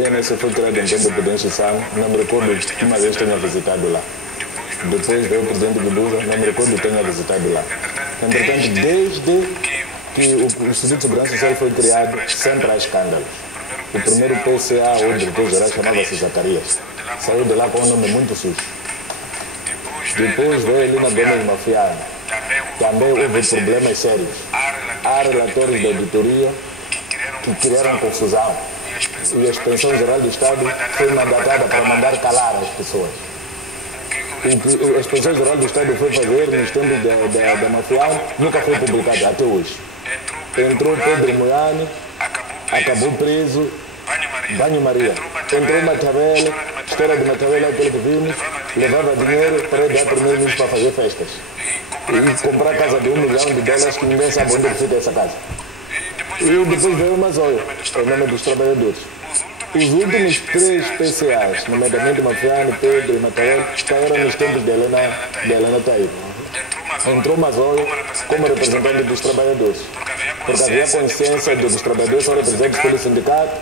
INSS foi criado em tempo de Benchição, não me recordo que uma vez tenha visitado lá. Depois veio o presidente Guebuza, não me recordo que tenha visitado lá. Entretanto, desde que o Instituto de Segurança Social foi criado, sempre há escândalos. O primeiro PCA, ou diretor-geral, chamava-se Zacarias. Saiu de lá com um nome muito sujo. Depois veio ali na Gomes Mafiano. Também houve problemas sérios. Há relatórios da auditoria que criaram confusão. E a Inspeção Geral do Estado foi mandatada para mandar calar as pessoas. O que a Inspeção Geral do Estado foi fazer nos tempos da Mafiano nunca foi publicado até hoje. Entrou Pedro Moiane, acabou preso, Banho Maria. Entrou Matavela, história de Matavela, aquele que vimos, levava dinheiro para dar primeiro-ministro para fazer festas. E comprar casa de $1 milhão que ninguém sabe onde fica essa casa. E depois veio o Mazóia, o nome dos trabalhadores. Os últimos 3 PCAs, nomeadamente Mafiano, Pedro e Matavela, caíram nos tempos de Helena Taíba. Entrou Mazóia como representante dos trabalhadores. Porque havia consciência de que os trabalhadores são representados pelo sindicato,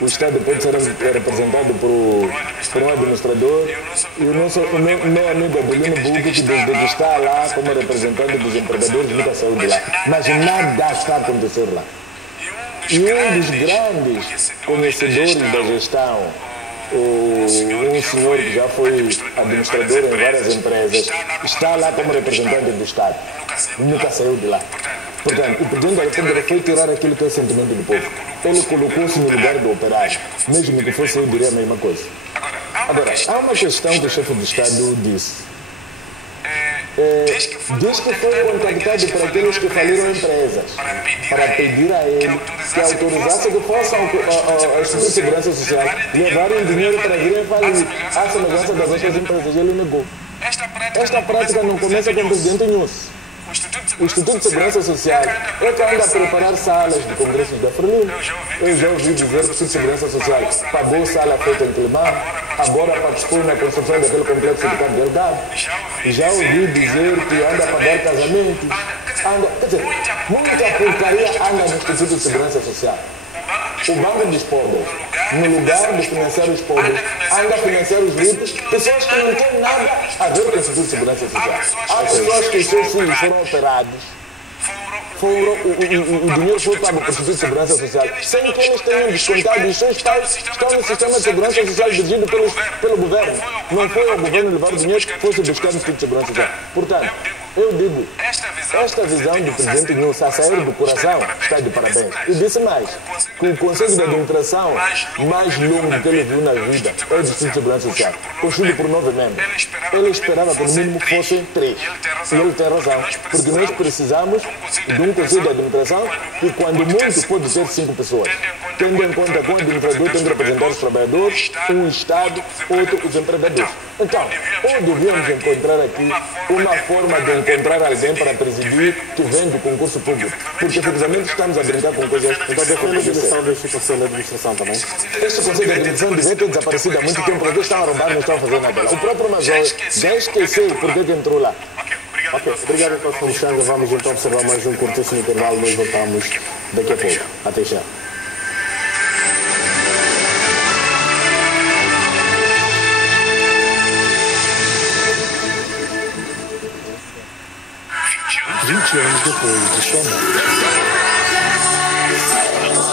o Estado pode ser representado por um administrador, e o meu amigo Abelino Bugo, que desde que está lá como representante dos empregadores, nunca saiu de lá. Mas nada está a acontecer lá. E um dos grandes conhecedores da gestão, um senhor que já foi administrador em várias empresas, está lá como representante do Estado. Nunca saiu de lá. Portanto, o presidente da República foi tirar aquilo que é o sentimento do povo. Ele colocou-se no lugar do operário. Mesmo que fosse eu, diria a mesma coisa. Agora, há uma questão que o chefe do Estado disse. Diz que foi contactado por aqueles que faliram empresas para pedir a ele que autorizasse que possam ao Instituto de Segurança Social levarem dinheiro para virem falir à semelhança das outras empresas. Ele negou. Esta prática não começa com o presidente Nunes. O Instituto de Segurança Social é que anda a preparar salas de congressos da Frelimo. Eu já ouvi dizer que o Instituto de Segurança Social pagou sala feita em Climão, agora participou na construção daquele complexo de Cabo Delgado. Já ouvi dizer que anda a pagar casamentos. Quer dizer, muita porcaria anda no Instituto de Segurança Social. O Banco dos Pobres, no lugar de financiar os pobres, anda a financiar os ricos, pessoas que não têm nada a ver com o Instituto de Segurança Social. Há pessoas que os seus filhos foram operados, o dinheiro foi pago para o Instituto de Segurança Social, sem que eles tenham descontado. Os seus pais estão no sistema de segurança social dirigido pelo governo. Não foi ao governo levar o dinheiro que fosse buscar no Instituto de Segurança Social. Portanto, Eu digo, esta visão do presidente Nunes a sair do coração está de parabéns. E disse mais, que o Conselho de Administração mais longo que ele viu na vida é o Distrito de Segurança Social, constituído por 9 membros. Ele esperava pelo mínimo que fossem 3. E ele tem razão, porque nós precisamos de um Conselho de Administração que, quando muito, pode ter 5 pessoas. Tendo em conta que o administrador tem que representar os trabalhadores, um Estado, outro os empregadores. Então, ou devíamos encontrar aqui uma forma de encontrar alguém para presidir que vem do concurso público. Porque, efetivamente, estamos a brincar com coisas... Então, defende a demissão deste Conselho de Administração também. Este Conselho de Administração devia ter desaparecido há muito tempo, porque estão a roubar, não estão a fazer nada. O próprio Major já esqueceu porque que entrou lá. Ok, obrigado então, Sr. Muxanga. Vamos então observar mais um curtíssimo intervalo. Nós voltamos daqui a pouco. Até já. Anos depois de Xona.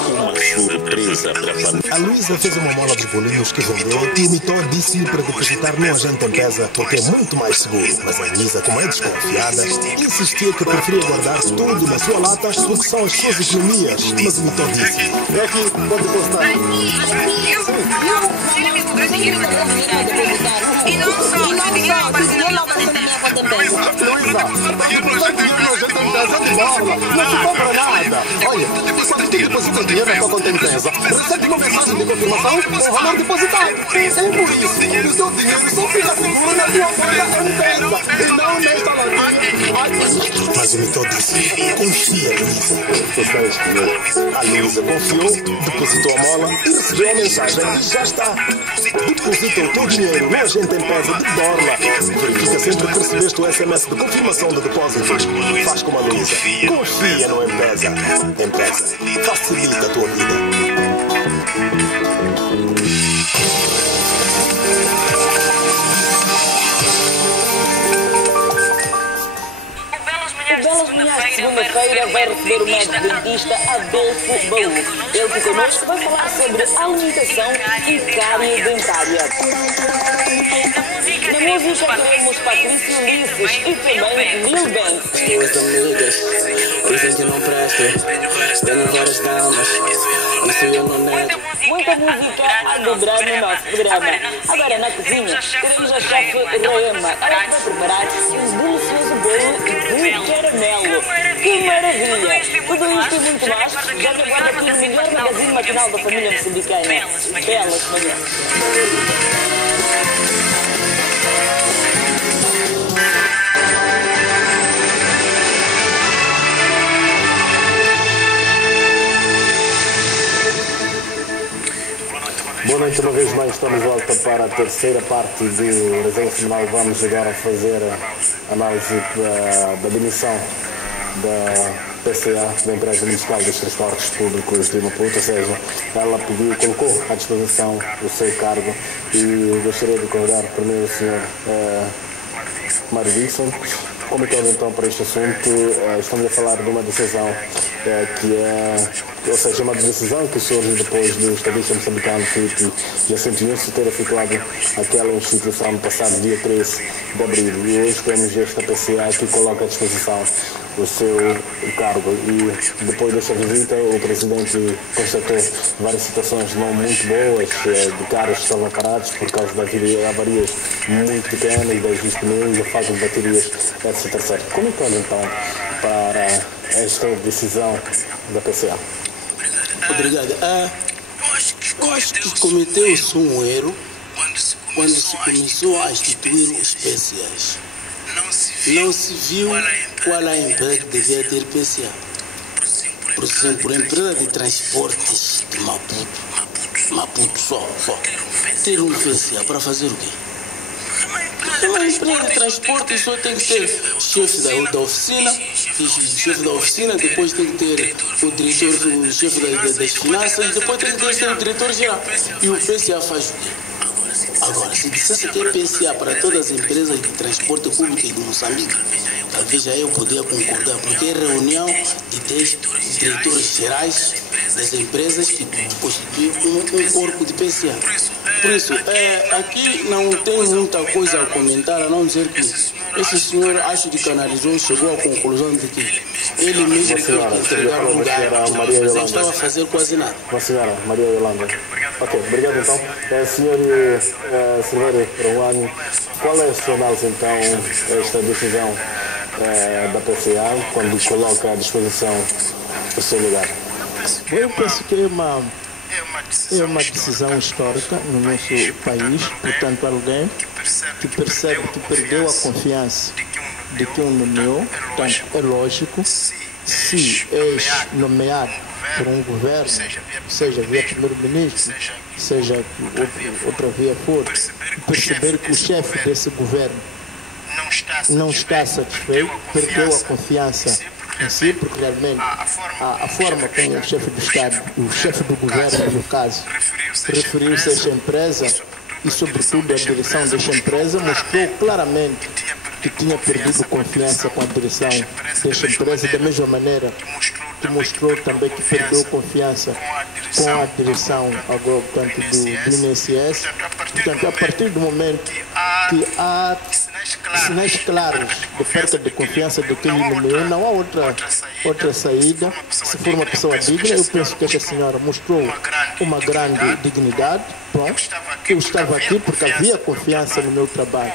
Uma surpresa para a família. A Luísa fez uma mola de bolinhos que vendeu e o Mitó disse-lhe para depositar no agente Mpesa porque é muito mais seguro. Mas a Luísa, como é desconfiada, insistia que preferia guardar tudo na sua lata porque são as suas economias. Mas o Mitó disse: É aqui, pode depositar. E não só, o dinheiro não aparece na minha conta Mpesa. Luísa, depositar dinheiro no agente Mpesa de bola. Não se compra nada. Olha, quando tu deposita dinheiro na tua conta Mpesa, recebe uma mensagem de confirmação com o valor depositado. É por isso, o teu dinheiro só fica seguro na tua conta Mpesa e não nesta lojinha. Mas o Mitó disse: confia, Luísa. A Luísa confiou, depositou a mola e recebeu a mensagem e já está. Deposita o teu dinheiro no agente Mpesa de Borla. Verifica sempre que recebeste o SMS de confirmação de depósito. Faz como a Luísa. Confia no Mpesa. Mpesa. Facilita a tua vida. Belas Mulheres de segunda-feira vai receber o médico dentista Adolfo Baú. Ele que connosco vai falar sobre alimentação e cárie dentária. Na música teremos Patrícia Ulisses e também Lil Banks. Duas amigas dizem que não presto, tenho várias damas, isso eu não nego. Muita música a dobrar no nosso programa. Agora na cozinha teremos a chefe Roema. Ela vai preparar um delicioso bolo de caramelo. Que maravilha! Tudo isto e muito mais já te aguarda aqui no melhor magazine matinal da família moçambicana. Belas Manhãs. Boa noite, uma vez mais estamos de volta para a terceira parte do Resenha Semanal. Vamos agora fazer a análise da demissão da PCA, da Empresa Municipal dos Transportes Públicos de Maputo, ou seja, ela colocou à disposição o seu cargo e gostaria de convidar primeiro o Sr. Mário Dixon. Como todo então para este assunto, estamos a falar de uma decisão que é, ou seja, uma decisão que surge depois do estadista moçambicano Filipe Jacinto Nunes ter efetuado aquela instituição no passado dia 13 de abril. E hoje temos esta PCA que coloca à disposição o seu cargo. E depois desta visita, o presidente constatou várias situações não muito boas, de carros que estavam parados por causa de avarias muito pequenas, das pneus, a falta de baterias, etc. Como é que olha então para esta decisão da PCA? Obrigado. Eu acho que cometeu-se um erro quando se começou a instituir os PCAs. Não se viu qual a empresa que devia ter PCA. Por exemplo, a empresa de transportes de Maputo só ter um PCA para fazer o quê? Uma empresa de transporte só tem que ter chefe da oficina, depois tem que ter o diretor, o chefe das finanças, depois tem que ter o diretor-geral. E o PCA faz o quê? Agora, se dissesse que é PCA para todas as empresas de transporte público de Moçambique, talvez já eu poderia concordar, porque é reunião de 10 diretores gerais das empresas que constituem um corpo de PCA. Por isso, aqui não tem muita coisa a comentar, a não dizer que esse senhor, acho que canalizou, chegou à conclusão de que ele mesmo que entregar o lugar não estava a fazer quase nada. A senhora Maria Yolanda. Ok, obrigado então. Senhor Silvério Romano, qual é a sua análise então esta decisão da PCA quando coloca à disposição o seu lugar? Eu penso que é uma decisão histórica no nosso país, portanto alguém que percebe que perdeu a confiança de quem o nomeou, portanto é lógico, se és nomeado por um governo, seja via primeiro-ministro, seja outra via for, perceber que o chefe desse governo não está satisfeito, perdeu a confiança em si, porque realmente a forma como o chefe do Estado, o chefe do governo, no caso, referiu-se a esta empresa e, sobretudo, a direção desta empresa mostrou claramente que tinha perdido confiança com a direção desta empresa, da mesma maneira que mostrou também que perdeu confiança com a direção agora, portanto, do INSS. Portanto, a partir do momento que há sinais claros de perda de confiança de quem lhe nomeou, não há outra saída. Se for uma pessoa digna, eu penso que esta senhora mostrou uma grande dignidade. Pronto, eu estava aqui porque havia confiança no meu trabalho.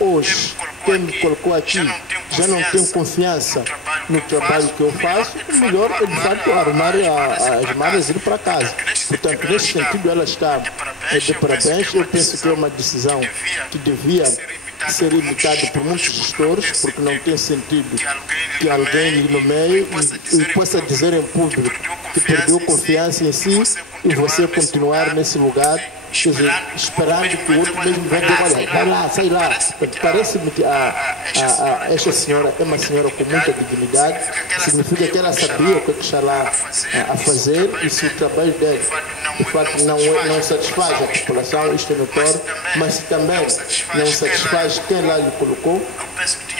Hoje, quem me colocou aqui já não tem confiança no trabalho que eu faço, o melhor é de fato arrumar as malas e ir para casa. Portanto, nesse sentido, ela está de parabéns. Eu penso que é uma decisão que devia ser imitado por muitos gestores, porque não tem sentido que alguém lhe nomeie e possa dizer em público que perdeu confiança em si e você continuar nesse lugar, quer dizer, esperando que o outro mesmo venha dizer, olha, vai lá, sai lá. Parece-me que esta senhora é uma senhora com muita dignidade, significa que ela sabia o que está lá a fazer, e se o trabalho dele de fato não satisfaz a população, isto é notório, mas se também não satisfaz quem lá lhe colocou,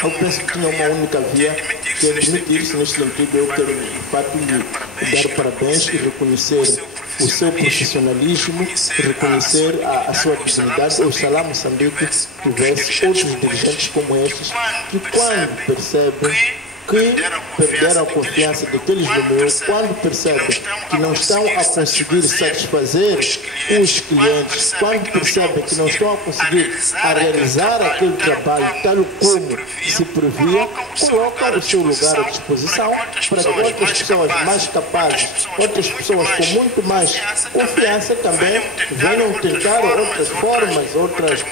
eu penso que tinha uma única via, que é demitir-se. Neste sentido, eu quero de fato lhe dar parabéns e reconhecer o seu profissionalismo, reconhecer a sua dignidade. Oxalá Moçambique tivesse outros dirigentes como estes, que quando percebem que perderam a confiança daqueles nomeados, quando percebem que não estão a conseguir satisfazer os clientes, quando percebem que não estão a conseguir realizar aquele trabalho tal como se previa, colocam o seu lugar à disposição para que outras pessoas mais capazes, outras pessoas com muito mais confiança também venham tentar outras formas, outras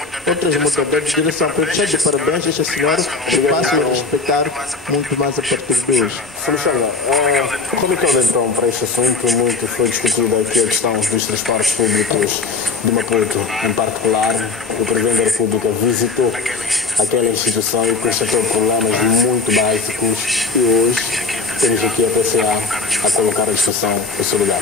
modalidades de direção. Para deixar de parabéns a esta senhora, que passam a respeitar muito mais a partir de hoje. Feliciana, como é que eu então para este assunto? Muito foi discutida aqui a questão dos transportes públicos de Maputo, em particular. O Presidente da República visitou aquela instituição e constatou problemas muito básicos, e hoje temos aqui a PCA a colocar a discussão no seu lugar.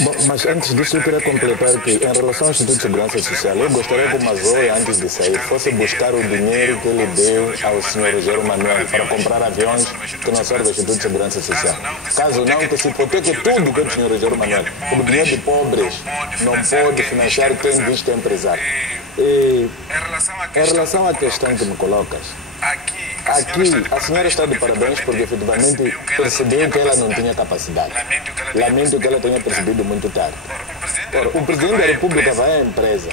Bom, mas antes disso eu queria completar que, em relação ao Instituto de Segurança Social, eu gostaria que o Mazoia, antes de sair, fosse buscar o dinheiro que ele deu ao senhor Rogério Manuel para comprar aviões que não servem ao Instituto de Segurança Social. Caso não, que se hipoteque tudo que é do senhor Rogério Manuel. O dinheiro de pobres não pode financiar quem diz que é empresário. E, em relação à questão que me colocas, aqui a senhora está de parabéns porque efetivamente percebeu que ela não tinha capacidade. Lamento que ela tenha percebido muito tarde. Ora, o Presidente da República vai à empresa,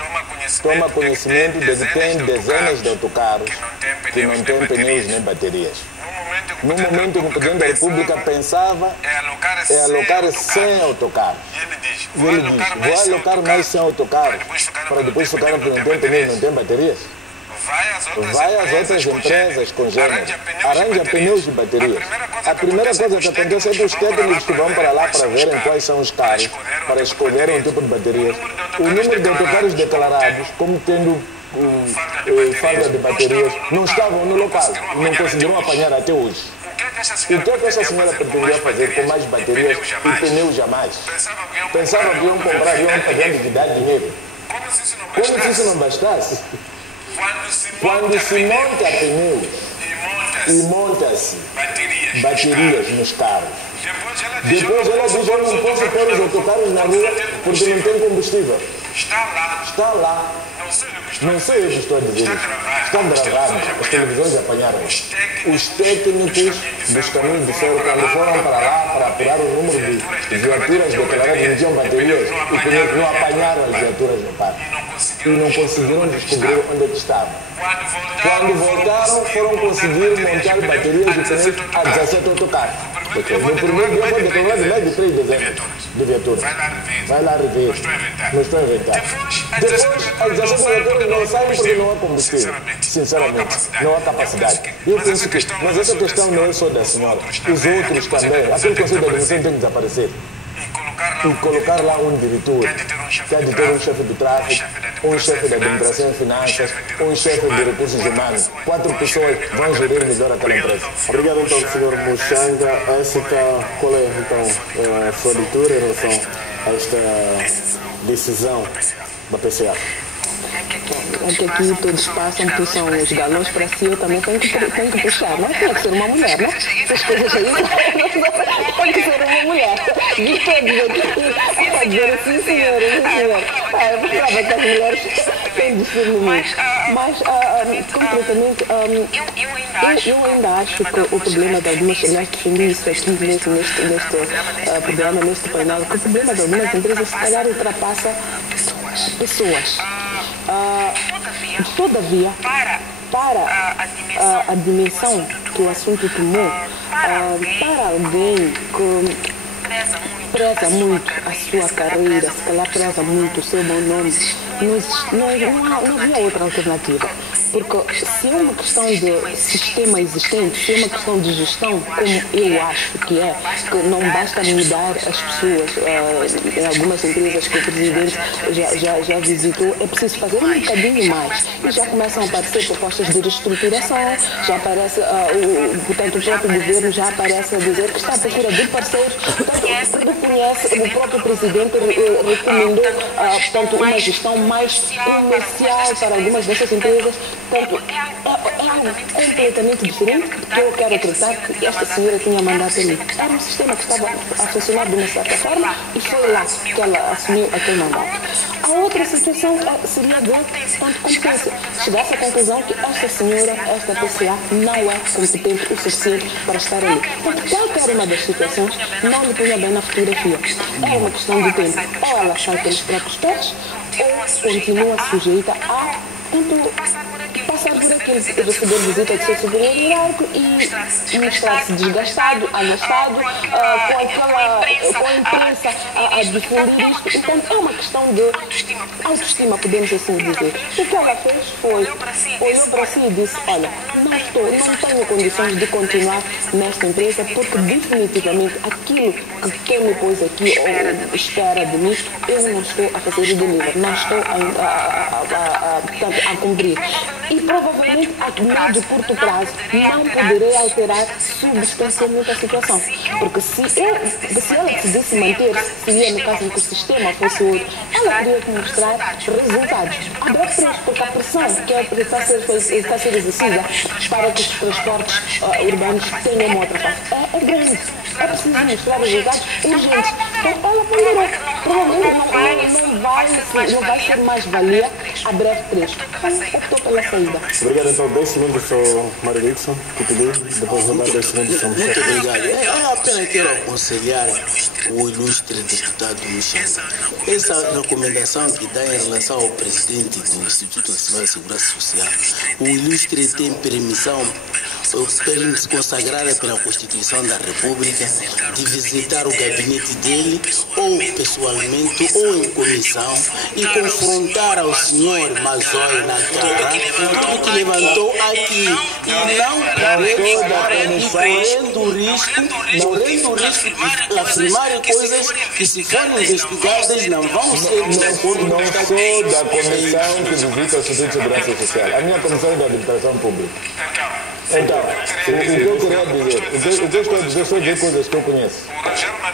toma conhecimento de que tem dezenas de autocarros que não têm pneus nem baterias. No momento que o Presidente da República pensava em alocar 100 autocarros, e ele diz, vou alocar mais 100 autocarros para depois ficar que não tem pneus, não tem baterias. Vai às outras empresas congêneres, arranja pneus e baterias. A primeira coisa que acontece é que os técnicos que vão para lá para verem quais são os carros, para escolherem o tipo de baterias. O número de autocarros declarados, como tendo falta de baterias, não estavam no local, não conseguiram apanhar até hoje. O que essa senhora pretendia fazer com mais baterias e pneus jamais? Pensava que iam comprar, iam pagando de dar dinheiro. Como se isso não bastasse, quando se monta pneus e monta-se baterias nos carros, depois ela diz, eu não posso pôr os autocarros na rua porque não tem combustível. Está lá. Não sei eu que estou a dizer isso. Está gravado, as televisões apanharam. Os técnicos dos caminhos de ferro, quando foram para lá para apurar o número de viaturas declaradas que tinham baterias e não apanharam as viaturas no parque. E não conseguiram descobrir onde é que estavam. Quando voltaram, foram conseguir montar baterias de pneus a 17 autocarros. No primeiro dia foi declarado mais de 3 dezenas de viaturas. Vai lá rever. Não estou a inventar. Depois, as 17 viaturas não saem porque não há combustível. Sinceramente, não há capacidade. Eu penso que, mas essa questão não é só da senhora. Os outros também. Aquele conselho de administração tem que desaparecer. E colocar lá um diretor, que há de ter um chefe de tráfego, um chefe de administração e finanças, um chefe de recursos humanos. 4 pessoas vão gerir melhor aquela empresa. Obrigado então, Sr. Muxanga. Qual é então a sua leitura em relação a esta decisão da PCA? É que aqui todos passam, puxam os galões para si, eu também tenho que puxar, não tem que ser uma mulher, né? Essas coisas aí, tem que ser uma mulher. Vi todos aqui, a dizer sim senhor, sim senhor. Eu pensava que as mulheres têm discernimento. Mas, concretamente, eu ainda acho que o problema de algumas, aliás, defendi isso aqui neste programa, neste painel, que o problema de algumas empresas, se calhar, ultrapassa pessoas. Todavia, para a dimensão que o assunto tomou, para alguém que preza muito a sua carreira, se calhar preza muito o seu bom nome, não havia outra alternativa. Porque se é uma questão de sistema existente, se é uma questão de gestão, como eu acho que é, que não basta mudar as pessoas, em algumas empresas que o presidente já visitou, é preciso fazer um bocadinho mais. E já começam a aparecer propostas de reestruturação, já aparece, portanto, o próprio governo já aparece a dizer que está à procura de parceiros, portanto, reconhece, o próprio presidente recomendou, portanto, uma gestão mais comercial para algumas dessas empresas. Portanto, é algo completamente diferente, porque eu quero acreditar que esta senhora tinha mandato ali. Era um sistema que estava a funcionar de uma certa forma e foi lá que ela assumiu aquele mandato. A outra situação seria de competência. Chegasse à conclusão que esta senhora, esta PCA, não é competente o suficiente para estar ali. Portanto, qualquer uma das situações não lhe punha bem na fotografia. É uma questão de tempo. Ou ela sai pelos próprios pés, ou continua sujeita a passar por aquilo, receber visita de seu superior hierárquico e mostrar-se desgastado, anastado, com a imprensa a difundir isto. Então é uma questão de autoestima, podemos assim dizer. O que ela fez foi, olhou para si e disse, olha, não tenho condições de continuar nesta empresa porque definitivamente aquilo que quem me pôs aqui ou espera de mim, eu não estou a fazer o delivery, não estou a cumprir. E provavelmente a médio e curto prazo não poderei alterar substancialmente a situação. Porque se ela decidisse manter-se, seria no caso em que o sistema fosse outro, ela teria que mostrar resultados. A breve prazo, porque a pressão que está a ser exercida para que os transportes urbanos tenham uma outra fase é grande. É preciso mostrar resultados urgentes. Então ela ponderou. Provavelmente não vai ser mais valia a breve trecho. Então optou pela saída. Obrigado então, 10 segundos ao Mário Dixon, que pediu, depois vou dar 10 segundos ao Muito obrigado. Eu apenas quero aconselhar o ilustre deputado Muxanga. Essa recomendação que dá em relação ao presidente do Instituto Nacional de Segurança Social, o ilustre tem permissão consagrada pela Constituição da República de visitar o gabinete dele, ou pessoalmente, ou em comissão, e confrontar ao senhor Mazói na cara tudo que levantou aqui, e não correndo o risco de afirmar coisas que, se forem investigadas, não vão ser de acordo com não sou da comissão que visita o Instituto de Segurança Social. A minha comissão é da Administração Pública. Então, eu queria dizer, o que eu estou a dizer são duas coisas que eu conheço.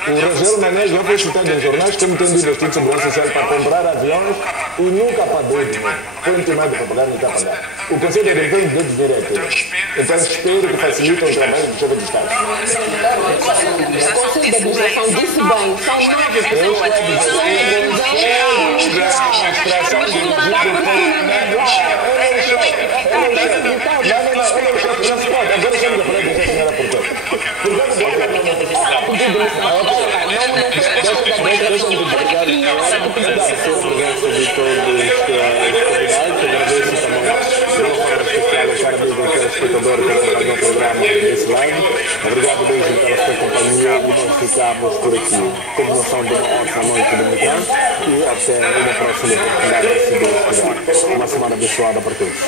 O Rogério Mané já foi citado em jornais como tendo investido em segurança social para comprar aviões e nunca pagou dinheiro. Foi intimado para pagar, nunca pagar. O Conselho de Emprego deu dinheiro a aquilo. Então espero que facilite o trabalho do chefe de Estado. O Conselho de Administração disse bem, são 9 pessoas. Obrigado mesmo pela sua companhia e nós ficamos por aqui. Continuação de uma ótima noite dominicana e até uma próxima oportunidade, se Deus quiser. Uma semana abençoada para todos.